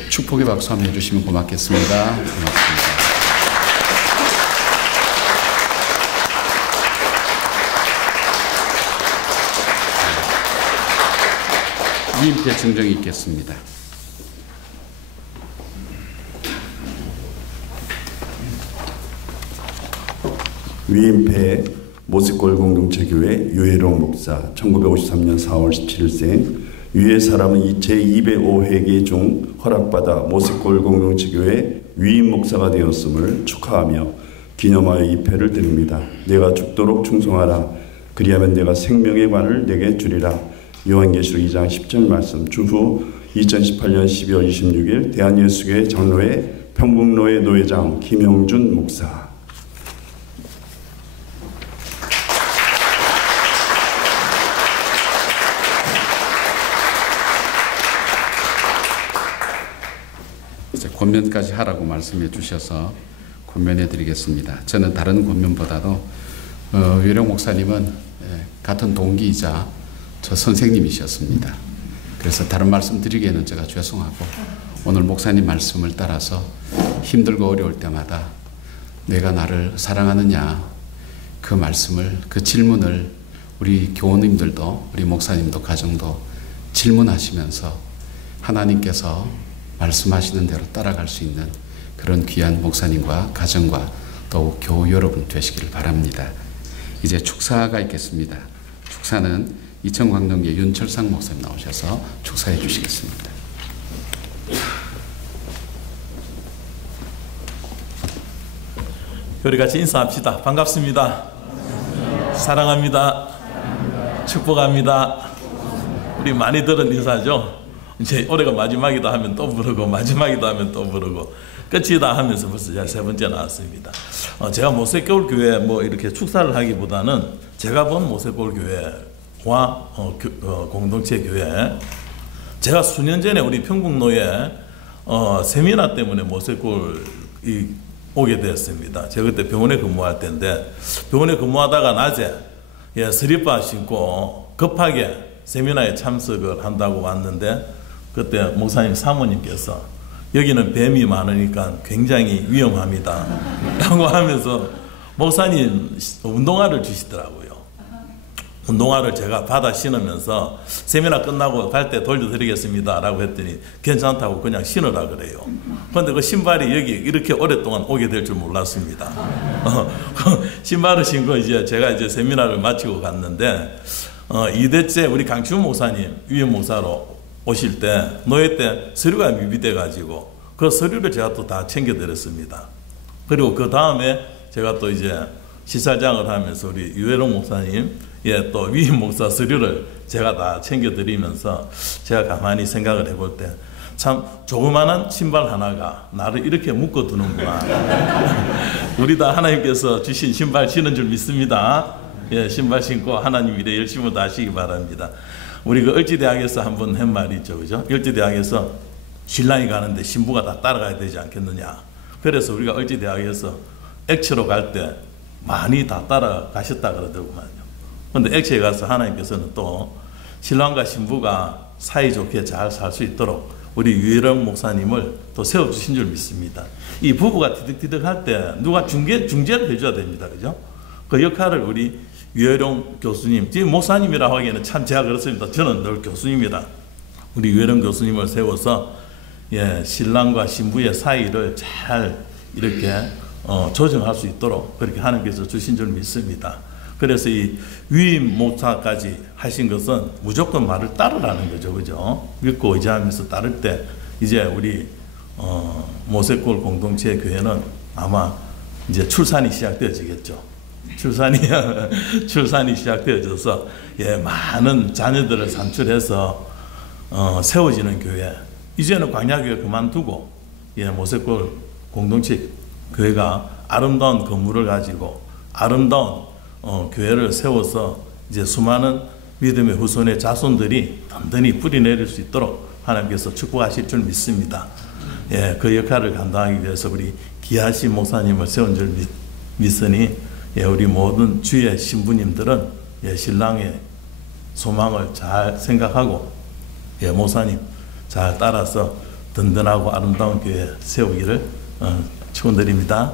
축복의 박수 한번 해주시면 고맙겠습니다. 고맙습니다. 위임패 증정이 있겠습니다. 위임패 모색골 공동체교회 유해룡 목사 1953년 4월 17일생 유해 사람은 제205회기 중 허락받아 모색골 공동체교회 위임 목사가 되었음을 축하하며 기념하여 이 패를 드립니다. 내가 죽도록 충성하라. 그리하면 내가 생명의 관을 내게 주리라. 요한계시록 2장 10절 말씀. 주후 2018년 12월 26일 대한예수교회 장로회 평북로회 노회장 김영준 목사. 이제 권면까지 하라고 말씀해 주셔서 권면해 드리겠습니다. 저는 다른 권면보다도 유해룡 목사님은 같은 동기이자 저 선생님이셨습니다. 그래서 다른 말씀 드리기에는 제가 죄송하고 오늘 목사님 말씀을 따라서 힘들고 어려울 때마다 내가 나를 사랑하느냐 그 말씀을 그 질문을 우리 교우님들도 우리 목사님도 가정도 질문하시면서 하나님께서 말씀하시는 대로 따라갈 수 있는 그런 귀한 목사님과 가정과 또 교우 여러분 되시기를 바랍니다. 이제 축사가 있겠습니다. 축사는 이천광동교회 윤철상 목사님 나오셔서 축사해 주시겠습니다. 우리 같이 인사합시다. 반갑습니다. 사랑합니다. 축복합니다. 우리 많이들은 인사죠. 이제 올해가 마지막이다 하면 또 부르고 마지막이다 하면 또 부르고 끝이다 하면서 벌써 세 번째 나왔습니다. 제가 모세골 교회 뭐 이렇게 축사를 하기보다는 제가 본 모세골 교회와 공동체 교회, 제가 수년 전에 우리 평북로에 세미나 때문에 모세골이 오게 되었습니다. 제가 그때 병원에 근무할 때인데, 병원에 근무하다가 낮에 스리퍼 신고 급하게 세미나에 참석을 한다고 왔는데, 그때 목사님 사모님께서 여기는 뱀이 많으니까 굉장히 위험합니다 라고 하면서 목사님 운동화를 주시더라고요. 운동화를 제가 받아 신으면서 세미나 끝나고 갈 때 돌려드리겠습니다 라고 했더니 괜찮다고 그냥 신으라 그래요. 그런데 그 신발이 여기 이렇게 오랫동안 오게 될 줄 몰랐습니다. 신발을 신고 제가 이제 세미나를 마치고 갔는데, 2대째 우리 강치훈 목사님 위임 목사로 오실 때 노예 때 서류가 미비돼 가지고 그 서류를 제가 또 다 챙겨드렸습니다. 그리고 그 다음에 제가 또 이제 시사장을 하면서 우리 유해롱 목사님 또 위임 목사 서류를 제가 다 챙겨드리면서 제가 가만히 생각을 해볼 때 참 조그마한 신발 하나가 나를 이렇게 묶어두는구나. 우리 다 하나님께서 주신 신발 신은 줄 믿습니다. 신발 신고 하나님 일에 열심히 다하시기 바랍니다. 우리 그 을지대학에서 한번 한 말이 있죠, 그죠? 을지대학에서 신랑이 가는데 신부가 다 따라가야 되지 않겠느냐. 그래서 우리가 을지대학에서 액체로 갈 때 많이 다 따라가셨다 그러더구만요. 그런데 액체에 가서 하나님께서는 또 신랑과 신부가 사이좋게 잘 살 수 있도록 우리 유해롱 목사님을 또 세워주신 줄 믿습니다. 이 부부가 티득티득 할 때 누가 중재를 해줘야 됩니다, 그죠? 그 역할을 우리 유해롱 교수님, 지금 목사님이라고 하기에는 참 제가 그렇습니다. 저는 늘 교수님이라 우리 유해롱 교수님을 세워서 신랑과 신부의 사이를 잘 이렇게 조정할 수 있도록 그렇게 하나님께서 주신 줄 믿습니다. 그래서 이 위임 목사까지 하신 것은 무조건 말을 따르라는 거죠, 그죠? 믿고 의지하면서 따를 때 이제 우리 모세골 공동체 교회는 아마 이제 출산이 시작되어지겠죠. 출산이 시작되어져서 많은 자녀들을 산출해서 세워지는 교회. 이제는 광야교회 그만두고 모세골 공동체 교회가 아름다운 건물을 가지고 아름다운 교회를 세워서 이제 수많은 믿음의 후손의 자손들이 든든히 뿌리내릴 수 있도록 하나님께서 축복하실 줄 믿습니다. 그 역할을 감당하기 위해서 우리 기하신 목사님을 세운 줄 믿으니 우리 모든 주의 신부님들은 신랑의 소망을 잘 생각하고 목사님 잘 따라서 든든하고 아름다운 교회 세우기를 축원드립니다.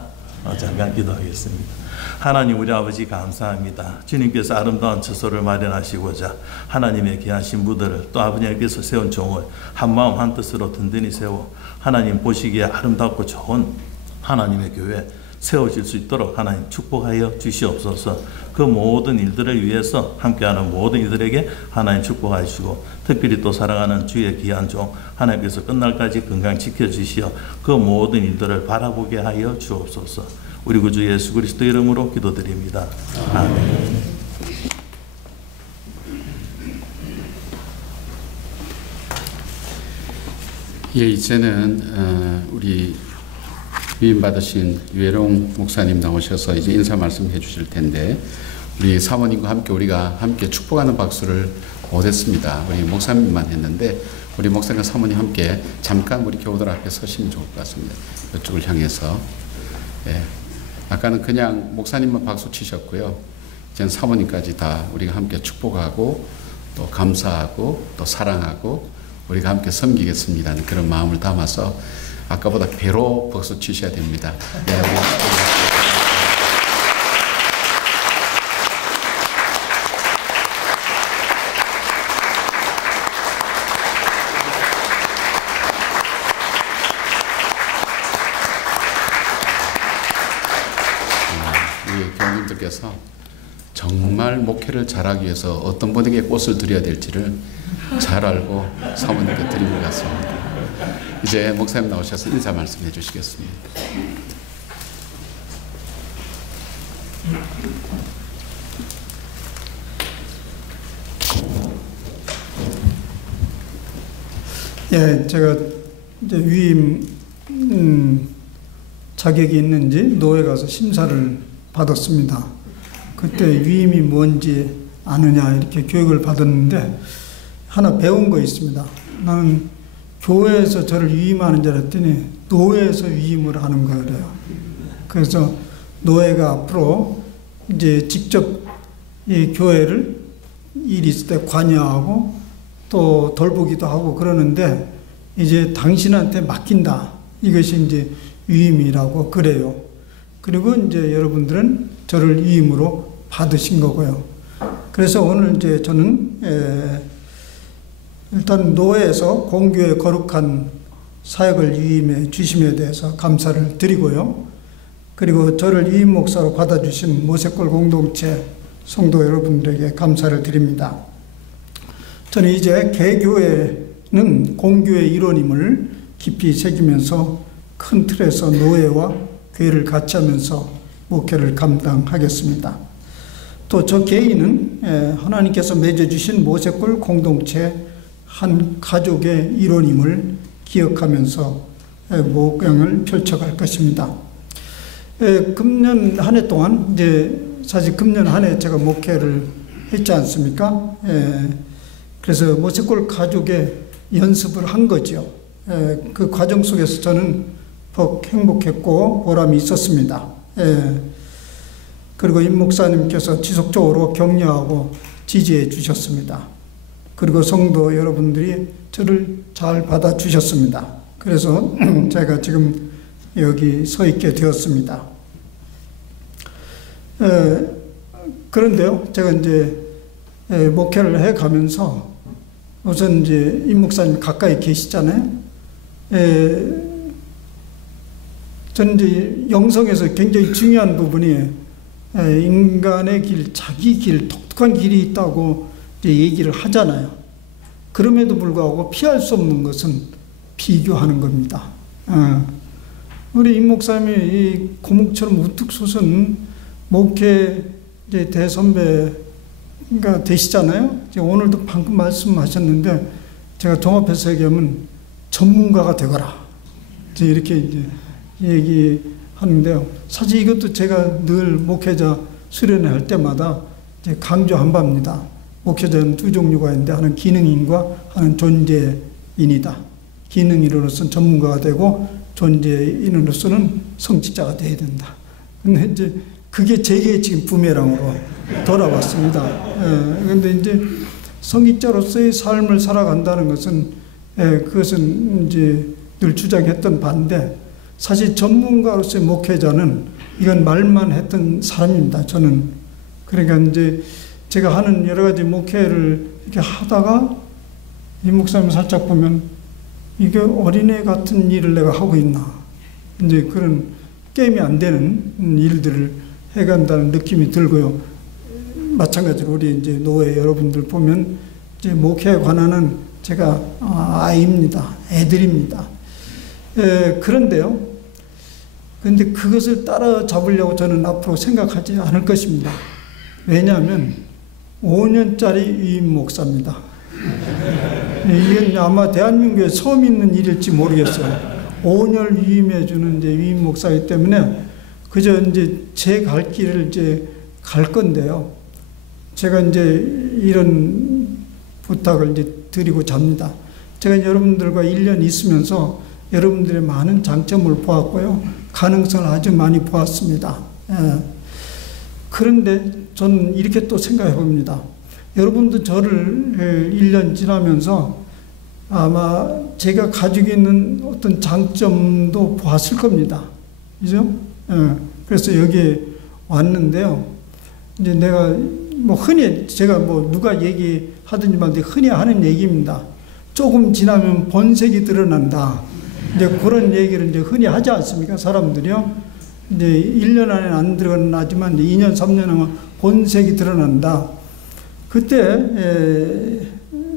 잠깐 기도하겠습니다. 하나님 우리 아버지 감사합니다. 주님께서 아름다운 처소를 마련하시고자 하나님의 귀한 신부들을 또 아버님께서 세운 종을 한마음 한뜻으로 든든히 세워 하나님 보시기에 아름답고 좋은 하나님의 교회 세워질 수 있도록 하나님 축복하여 주시옵소서. 그 모든 일들을 위해서 함께하는 모든 이들에게 하나님 축복하시고 특별히 또 사랑하는 주의 귀한 종 하나님께서 끝날까지 건강 지켜주시어 그 모든 일들을 바라보게 하여 주옵소서. 우리 구주 예수 그리스도 이름으로 기도드립니다. 아멘. 이제는 우리 위임 받으신 유해롱 목사님 나오셔서 이제 인사 말씀해 주실 텐데, 우리 사모님과 함께 우리가 함께 축복하는 박수를 못했습니다. 우리 목사님만 했는데 우리 목사님과 사모님 함께 잠깐 우리 교우들 앞에 서시면 좋을 것 같습니다. 이쪽을 향해서. 아까는 그냥 목사님만 박수 치셨고요. 이제는 사모님까지 다 우리가 함께 축복하고 또 감사하고 또 사랑하고 우리가 함께 섬기겠습니다. 그런 마음을 담아서 아까보다 배로 박수 치셔야 됩니다. 우리 교우님들께서 정말 목회를 잘하기 위해서 어떤 분에게 꽃을 드려야 될지를 잘 알고 사모님께 드린 것 같습니다. 이제 목사님 나오셔서 인사 말씀해 주시겠습니다. 예, 제가 이제 위임 자격이 있는지 노회 가서 심사를 받았습니다. 그때 위임이 뭔지 아느냐 이렇게 교육을 받았는데 하나 배운 거 있습니다. 나는 교회에서 저를 위임하는 줄 알았더니 노회에서 위임을 하는 거예요. 그래서 노회가 앞으로 이제 직접 이 교회를 일 있을 때 관여하고 또 돌보기도 하고 그러는데 이제 당신한테 맡긴다. 이것이 이제 위임이라고 그래요. 그리고 이제 여러분들은 저를 위임으로 받으신 거고요. 그래서 오늘 이제 저는 일단 노회에서 공교의 거룩한 사역을 위임해 주심에 대해서 감사를 드리고요. 그리고 저를 위임 목사로 받아주신 모세골 공동체 성도 여러분들에게 감사를 드립니다. 저는 이제 개교회는 공교의 일원임을 깊이 새기면서 큰 틀에서 노회와 교회를 같이 하면서 목회를 감당하겠습니다. 또 저 개인은 하나님께서 맺어주신 모세골 공동체 한 가족의 일원임을 기억하면서 목양을 펼쳐갈 것입니다. 금년 한 해 동안 이제 사실 금년 한 해 제가 목회를 했지 않습니까? 그래서 모세골 가족의 연습을 한 거죠. 그 과정 속에서 저는 더 행복했고 보람이 있었습니다. 그리고 임 목사님께서 지속적으로 격려하고 지지해 주셨습니다. 그리고 성도 여러분들이 저를 잘 받아주셨습니다. 그래서 제가 지금 여기 서 있게 되었습니다. 그런데요, 제가 이제 목회를 해 가면서 우선 이제 임 목사님 가까이 계시잖아요. 저는 이제 영성에서 굉장히 중요한 부분이 인간의 길, 자기 길, 독특한 길이 있다고 이제 얘기를 하잖아요. 그럼에도 불구하고 피할 수 없는 것은 비교하는 겁니다. 우리 임 목사님이 이 고목처럼 우뚝 솟은 목회 이제 대선배가 되시잖아요. 이제 오늘도 방금 말씀하셨는데 제가 종합해서 얘기하면 전문가가 되거라. 이제 이렇게 이제 얘기하는데요. 사실 이것도 제가 늘 목회자 수련회 할 때마다 이제 강조한 바입니다. 목회자는 두 종류가 있는데 하나는 기능인과 하나는 존재인이다. 기능인으로서는 전문가가 되고 존재인으로서는 성직자가 되어야 된다. 근데 이제 그게 제게 지금 부메랑으로 돌아왔습니다. 그런데 이제 성직자로서의 삶을 살아간다는 것은 그것은 이제 늘 주장했던 바인데 사실 전문가로서의 목회자는 이건 말만 했던 사람입니다. 저는 그러니까 이제 제가 하는 여러 가지 목회를 이렇게 하다가 이 목사님 살짝 보면 이게 어린애 같은 일을 내가 하고 있나 이제 그런 게임이 안 되는 일들을 해간다는 느낌이 들고요. 마찬가지로 우리 이제 노회 여러분들 보면 이제 목회에 관한은 제가 아이입니다. 애들입니다. 그런데요. 그런데 그것을 따라잡으려고 저는 앞으로 생각하지 않을 것입니다. 왜냐하면 5년짜리 위임 목사입니다. 이건 아마 대한민국에 처음 있는 일일지 모르겠어요. 5년 위임해주는 이제 위임 목사이기 때문에 그저 이제 제 갈 길을 이제 갈 건데요. 제가 이제 이런 부탁을 이제 드리고자 합니다. 제가 여러분들과 1년 있으면서 여러분들의 많은 장점을 보았고요. 가능성을 아주 많이 보았습니다. 그런데 저는 이렇게 또 생각해 봅니다. 여러분도 저를 1년 지나면서 아마 제가 가지고 있는 어떤 장점도 보았을 겁니다. 그죠? 그래서 여기에 왔는데요. 이제 내가 뭐 흔히 제가 뭐 누가 얘기하든지 말든지 흔히 하는 얘기입니다. 조금 지나면 본색이 드러난다. 이제 그런 얘기를 이제 흔히 하지 않습니까? 사람들이요. 이제 1년 안에 안 드러나지만 이제 2년, 3년 하면 본색이 드러난다. 그때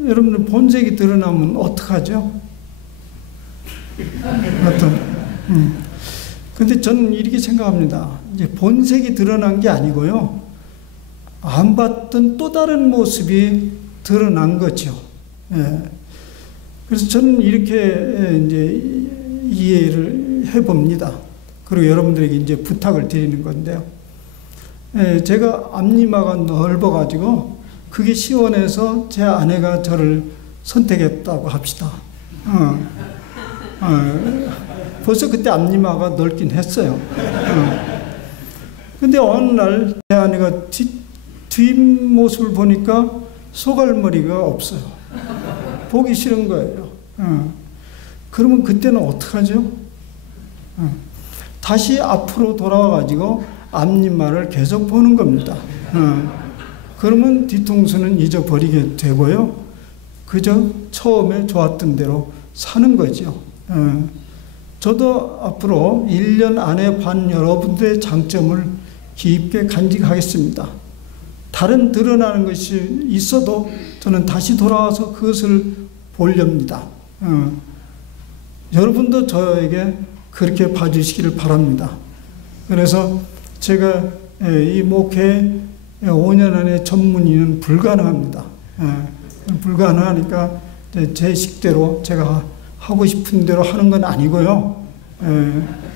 여러분들 본색이 드러나면 어떡하죠? 근데 저는 이렇게 생각합니다. 이제 본색이 드러난 게 아니고요. 안 봤던 또 다른 모습이 드러난 거죠. 예. 그래서 저는 이렇게 이제 이해를 해봅니다. 그리고 여러분들에게 이제 부탁을 드리는 건데요. 예, 제가 앞니마가 넓어가지고 그게 시원해서 제 아내가 저를 선택했다고 합시다. 벌써 그때 앞니마가 넓긴 했어요. 근데 어느 날 제 아내가 뒷모습을 보니까 소갈머리가 없어요. 보기 싫은 거예요. 그러면 그때는 어떡하죠? 다시 앞으로 돌아와가지고 앞니마를 계속 보는 겁니다. 그러면 뒤통수는 잊어버리게 되고요. 그저 처음에 좋았던 대로 사는 거죠. 저도 앞으로 1년 안에 반 여러분들의 장점을 깊게 간직하겠습니다. 다른 드러나는 것이 있어도 저는 다시 돌아와서 그것을 보렵니다. 여러분도 저에게 그렇게 봐주시기를 바랍니다. 그래서 제가 이 목회 5년 안에 전문의는 불가능합니다. 불가능하니까 제 식대로 제가 하고 싶은 대로 하는 건 아니고요.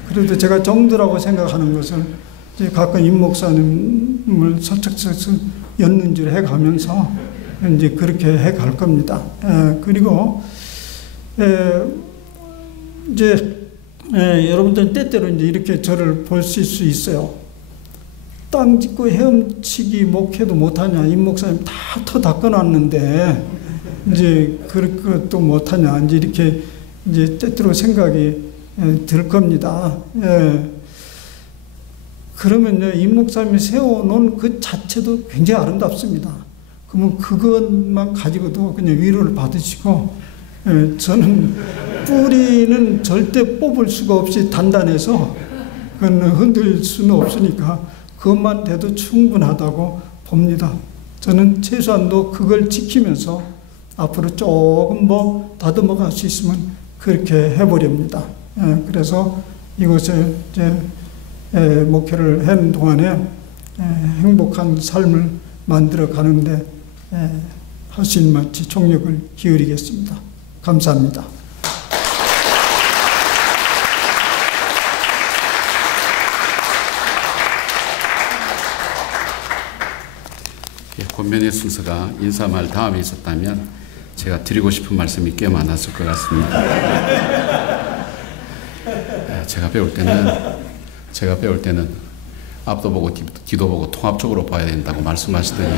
그래도 제가 정도라고 생각하는 것을 이제 가끔 임 목사님을 서척서척 연륜줄 해가면서 이제 그렇게 해갈 겁니다. 그리고 이제 여러분들 때때로 이제 이렇게 저를 보실 수 있어요. 땅 짚고 헤엄치기 목회도 못하냐, 임 목사님 다 터 닦아놨는데 이제 그것도 못하냐, 이제 이렇게 이제 때때로 생각이 들 겁니다. 그러면요, 임 목사님이 세워놓은 그 자체도 굉장히 아름답습니다. 그러면 그것만 가지고도 그냥 위로를 받으시고, 저는 뿌리는 절대 뽑을 수가 없이 단단해서 그건 흔들 수는 없으니까 그것만 돼도 충분하다고 봅니다. 저는 최소한도 그걸 지키면서 앞으로 조금 뭐 다듬어 갈 수 있으면 그렇게 해보렵니다. 그래서 이곳에 이제 목회를 하는 동안에 행복한 삶을 만들어 가는데 할 수 있는 만치 총력을 기울이겠습니다. 감사합니다. 권면의 순서가 인사말 다음에 있었다면 제가 드리고 싶은 말씀이 꽤 많았을 것 같습니다. 제가 배울 때는 앞도 보고 뒤도 보고 통합적으로 봐야 된다고 말씀하시더니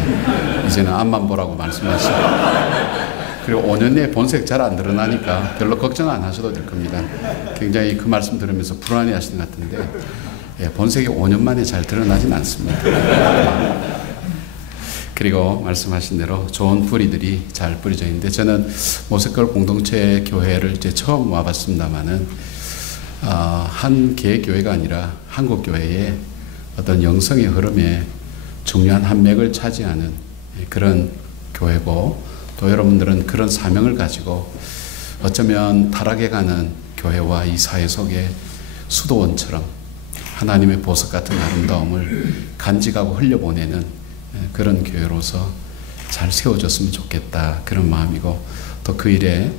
이제는 앞만 보라고 말씀하시고, 그리고 5년 내에 본색 잘 안 드러나니까 별로 걱정 안 하셔도 될 겁니다. 굉장히 그 말씀 들으면서 불안해 하시는 것 같은데 본색이 5년 만에 잘 드러나진 않습니다. 그리고 말씀하신 대로 좋은 뿌리들이 잘 뿌려져 있는데, 저는 모색걸 공동체 교회를 이제 처음 와봤습니다만은 한 개의 교회가 아니라 한국 교회의 어떤 영성의 흐름에 중요한 한 맥을 차지하는 그런 교회고, 또 여러분들은 그런 사명을 가지고 어쩌면 타락해 가는 교회와 이 사회 속에 수도원처럼 하나님의 보석 같은 아름다움을 간직하고 흘려보내는 그런 교회로서 잘 세워졌으면 좋겠다, 그런 마음이고, 또 그 일에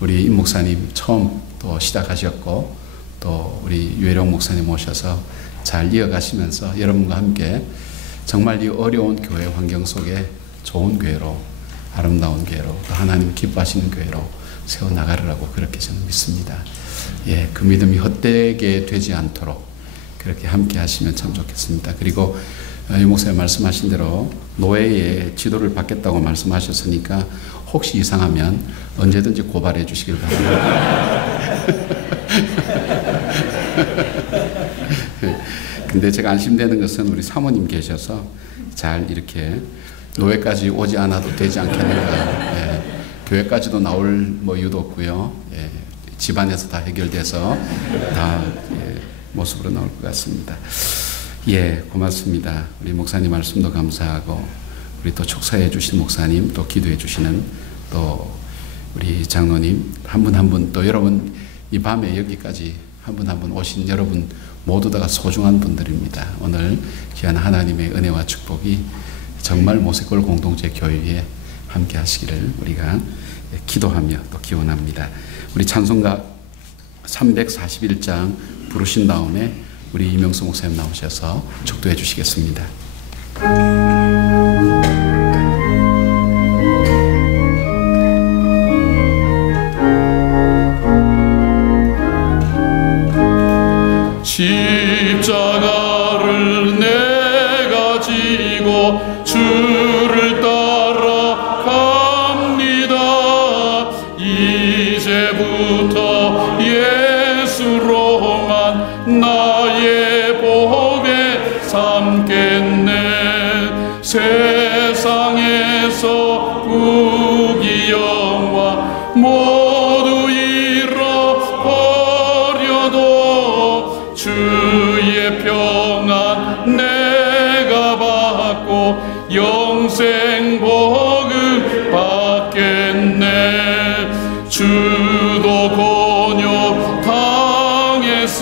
우리 임 목사님 처음 또 시작하셨고, 또 우리 유혜령 목사님 오셔서 잘 이어가시면서 여러분과 함께 정말 이 어려운 교회 환경 속에 좋은 교회로, 아름다운 교회로, 또 하나님 기뻐하시는 교회로 세워나가리라고 그렇게 저는 믿습니다. 그 믿음이 헛되게 되지 않도록 그렇게 함께 하시면 참 좋겠습니다. 그리고 이 목사님 말씀하신 대로 노예의 지도를 받겠다고 말씀하셨으니까 혹시 이상하면 언제든지 고발해 주시길 바랍니다. 근데 제가 안심되는 것은 우리 사모님 계셔서 잘 이렇게 노예까지 오지 않아도 되지 않겠는가. 교회까지도 나올 뭐 이유도 없고요. 집안에서 다 해결돼서 다 모습으로 나올 것 같습니다. 고맙습니다. 우리 목사님 말씀도 감사하고, 우리 또 축사해 주신 목사님, 또 기도해 주시는 또 우리 장로님 한 분 한 분, 또 여러분 이 밤에 여기까지 한 분 한 분 오신 여러분 모두 다가 소중한 분들입니다. 오늘 귀한 하나님의 은혜와 축복이 정말 모세골 공동체 교회에 함께 하시기를 우리가 기도하며 또 기원합니다. 우리 찬송가 341장 부르신 다음에 우리 이명수 목사님 나오셔서 축도해 주시겠습니다. 십자가를 내가 지고 주를 따라갑니다. 이제부터 예수로만 나의 복에 삼겠네. 세상에서 부귀영화 모두 잃어버려도 주의 평안 내가 받고 영생 복을 받겠네. 주도 곤욕 당했으니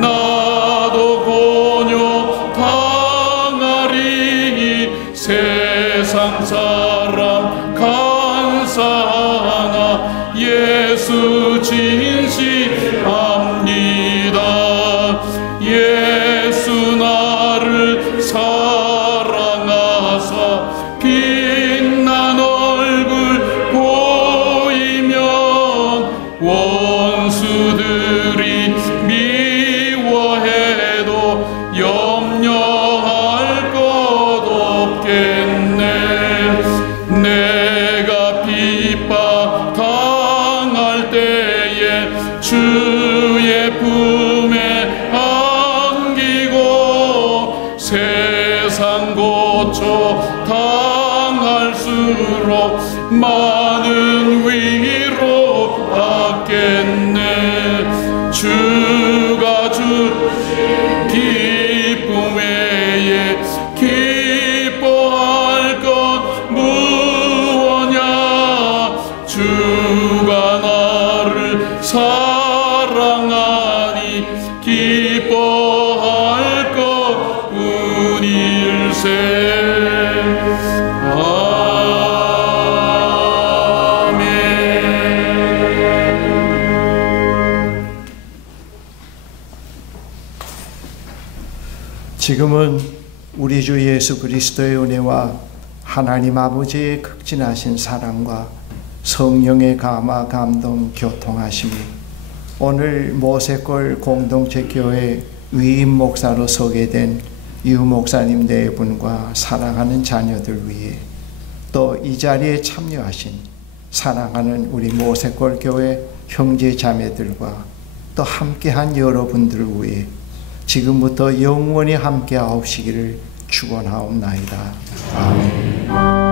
나도 곤욕 당하리. 세상 사람 간사하나 예수 진실합니다. 예수 나를 사랑하사 빛난 얼굴 보이면 원수들이 미워해도 염려할 것 없겠네. 내가 핍박 당할 때에 주의 품에 안기고 세상 고초 당할수록 많은 위로 받겠네. 주가 주신 기쁨 외에 기뻐할 것 무엇냐. 주가 나를 사랑하니 기뻐할 것 뿐일세. 지금은 우리 주 예수 그리스도의 은혜와 하나님 아버지의 극진하신 사랑과 성령의 감화 감동 교통하심이 오늘 모세골 공동체 교회 위임 목사로 소개된 유 목사님 네 분과 사랑하는 자녀들 위해 또 이 자리에 참여하신 사랑하는 우리 모세골 교회 형제 자매들과 또 함께한 여러분들을 위해 지금부터 영원히 함께 하옵시기를 축원하옵나이다. 아멘.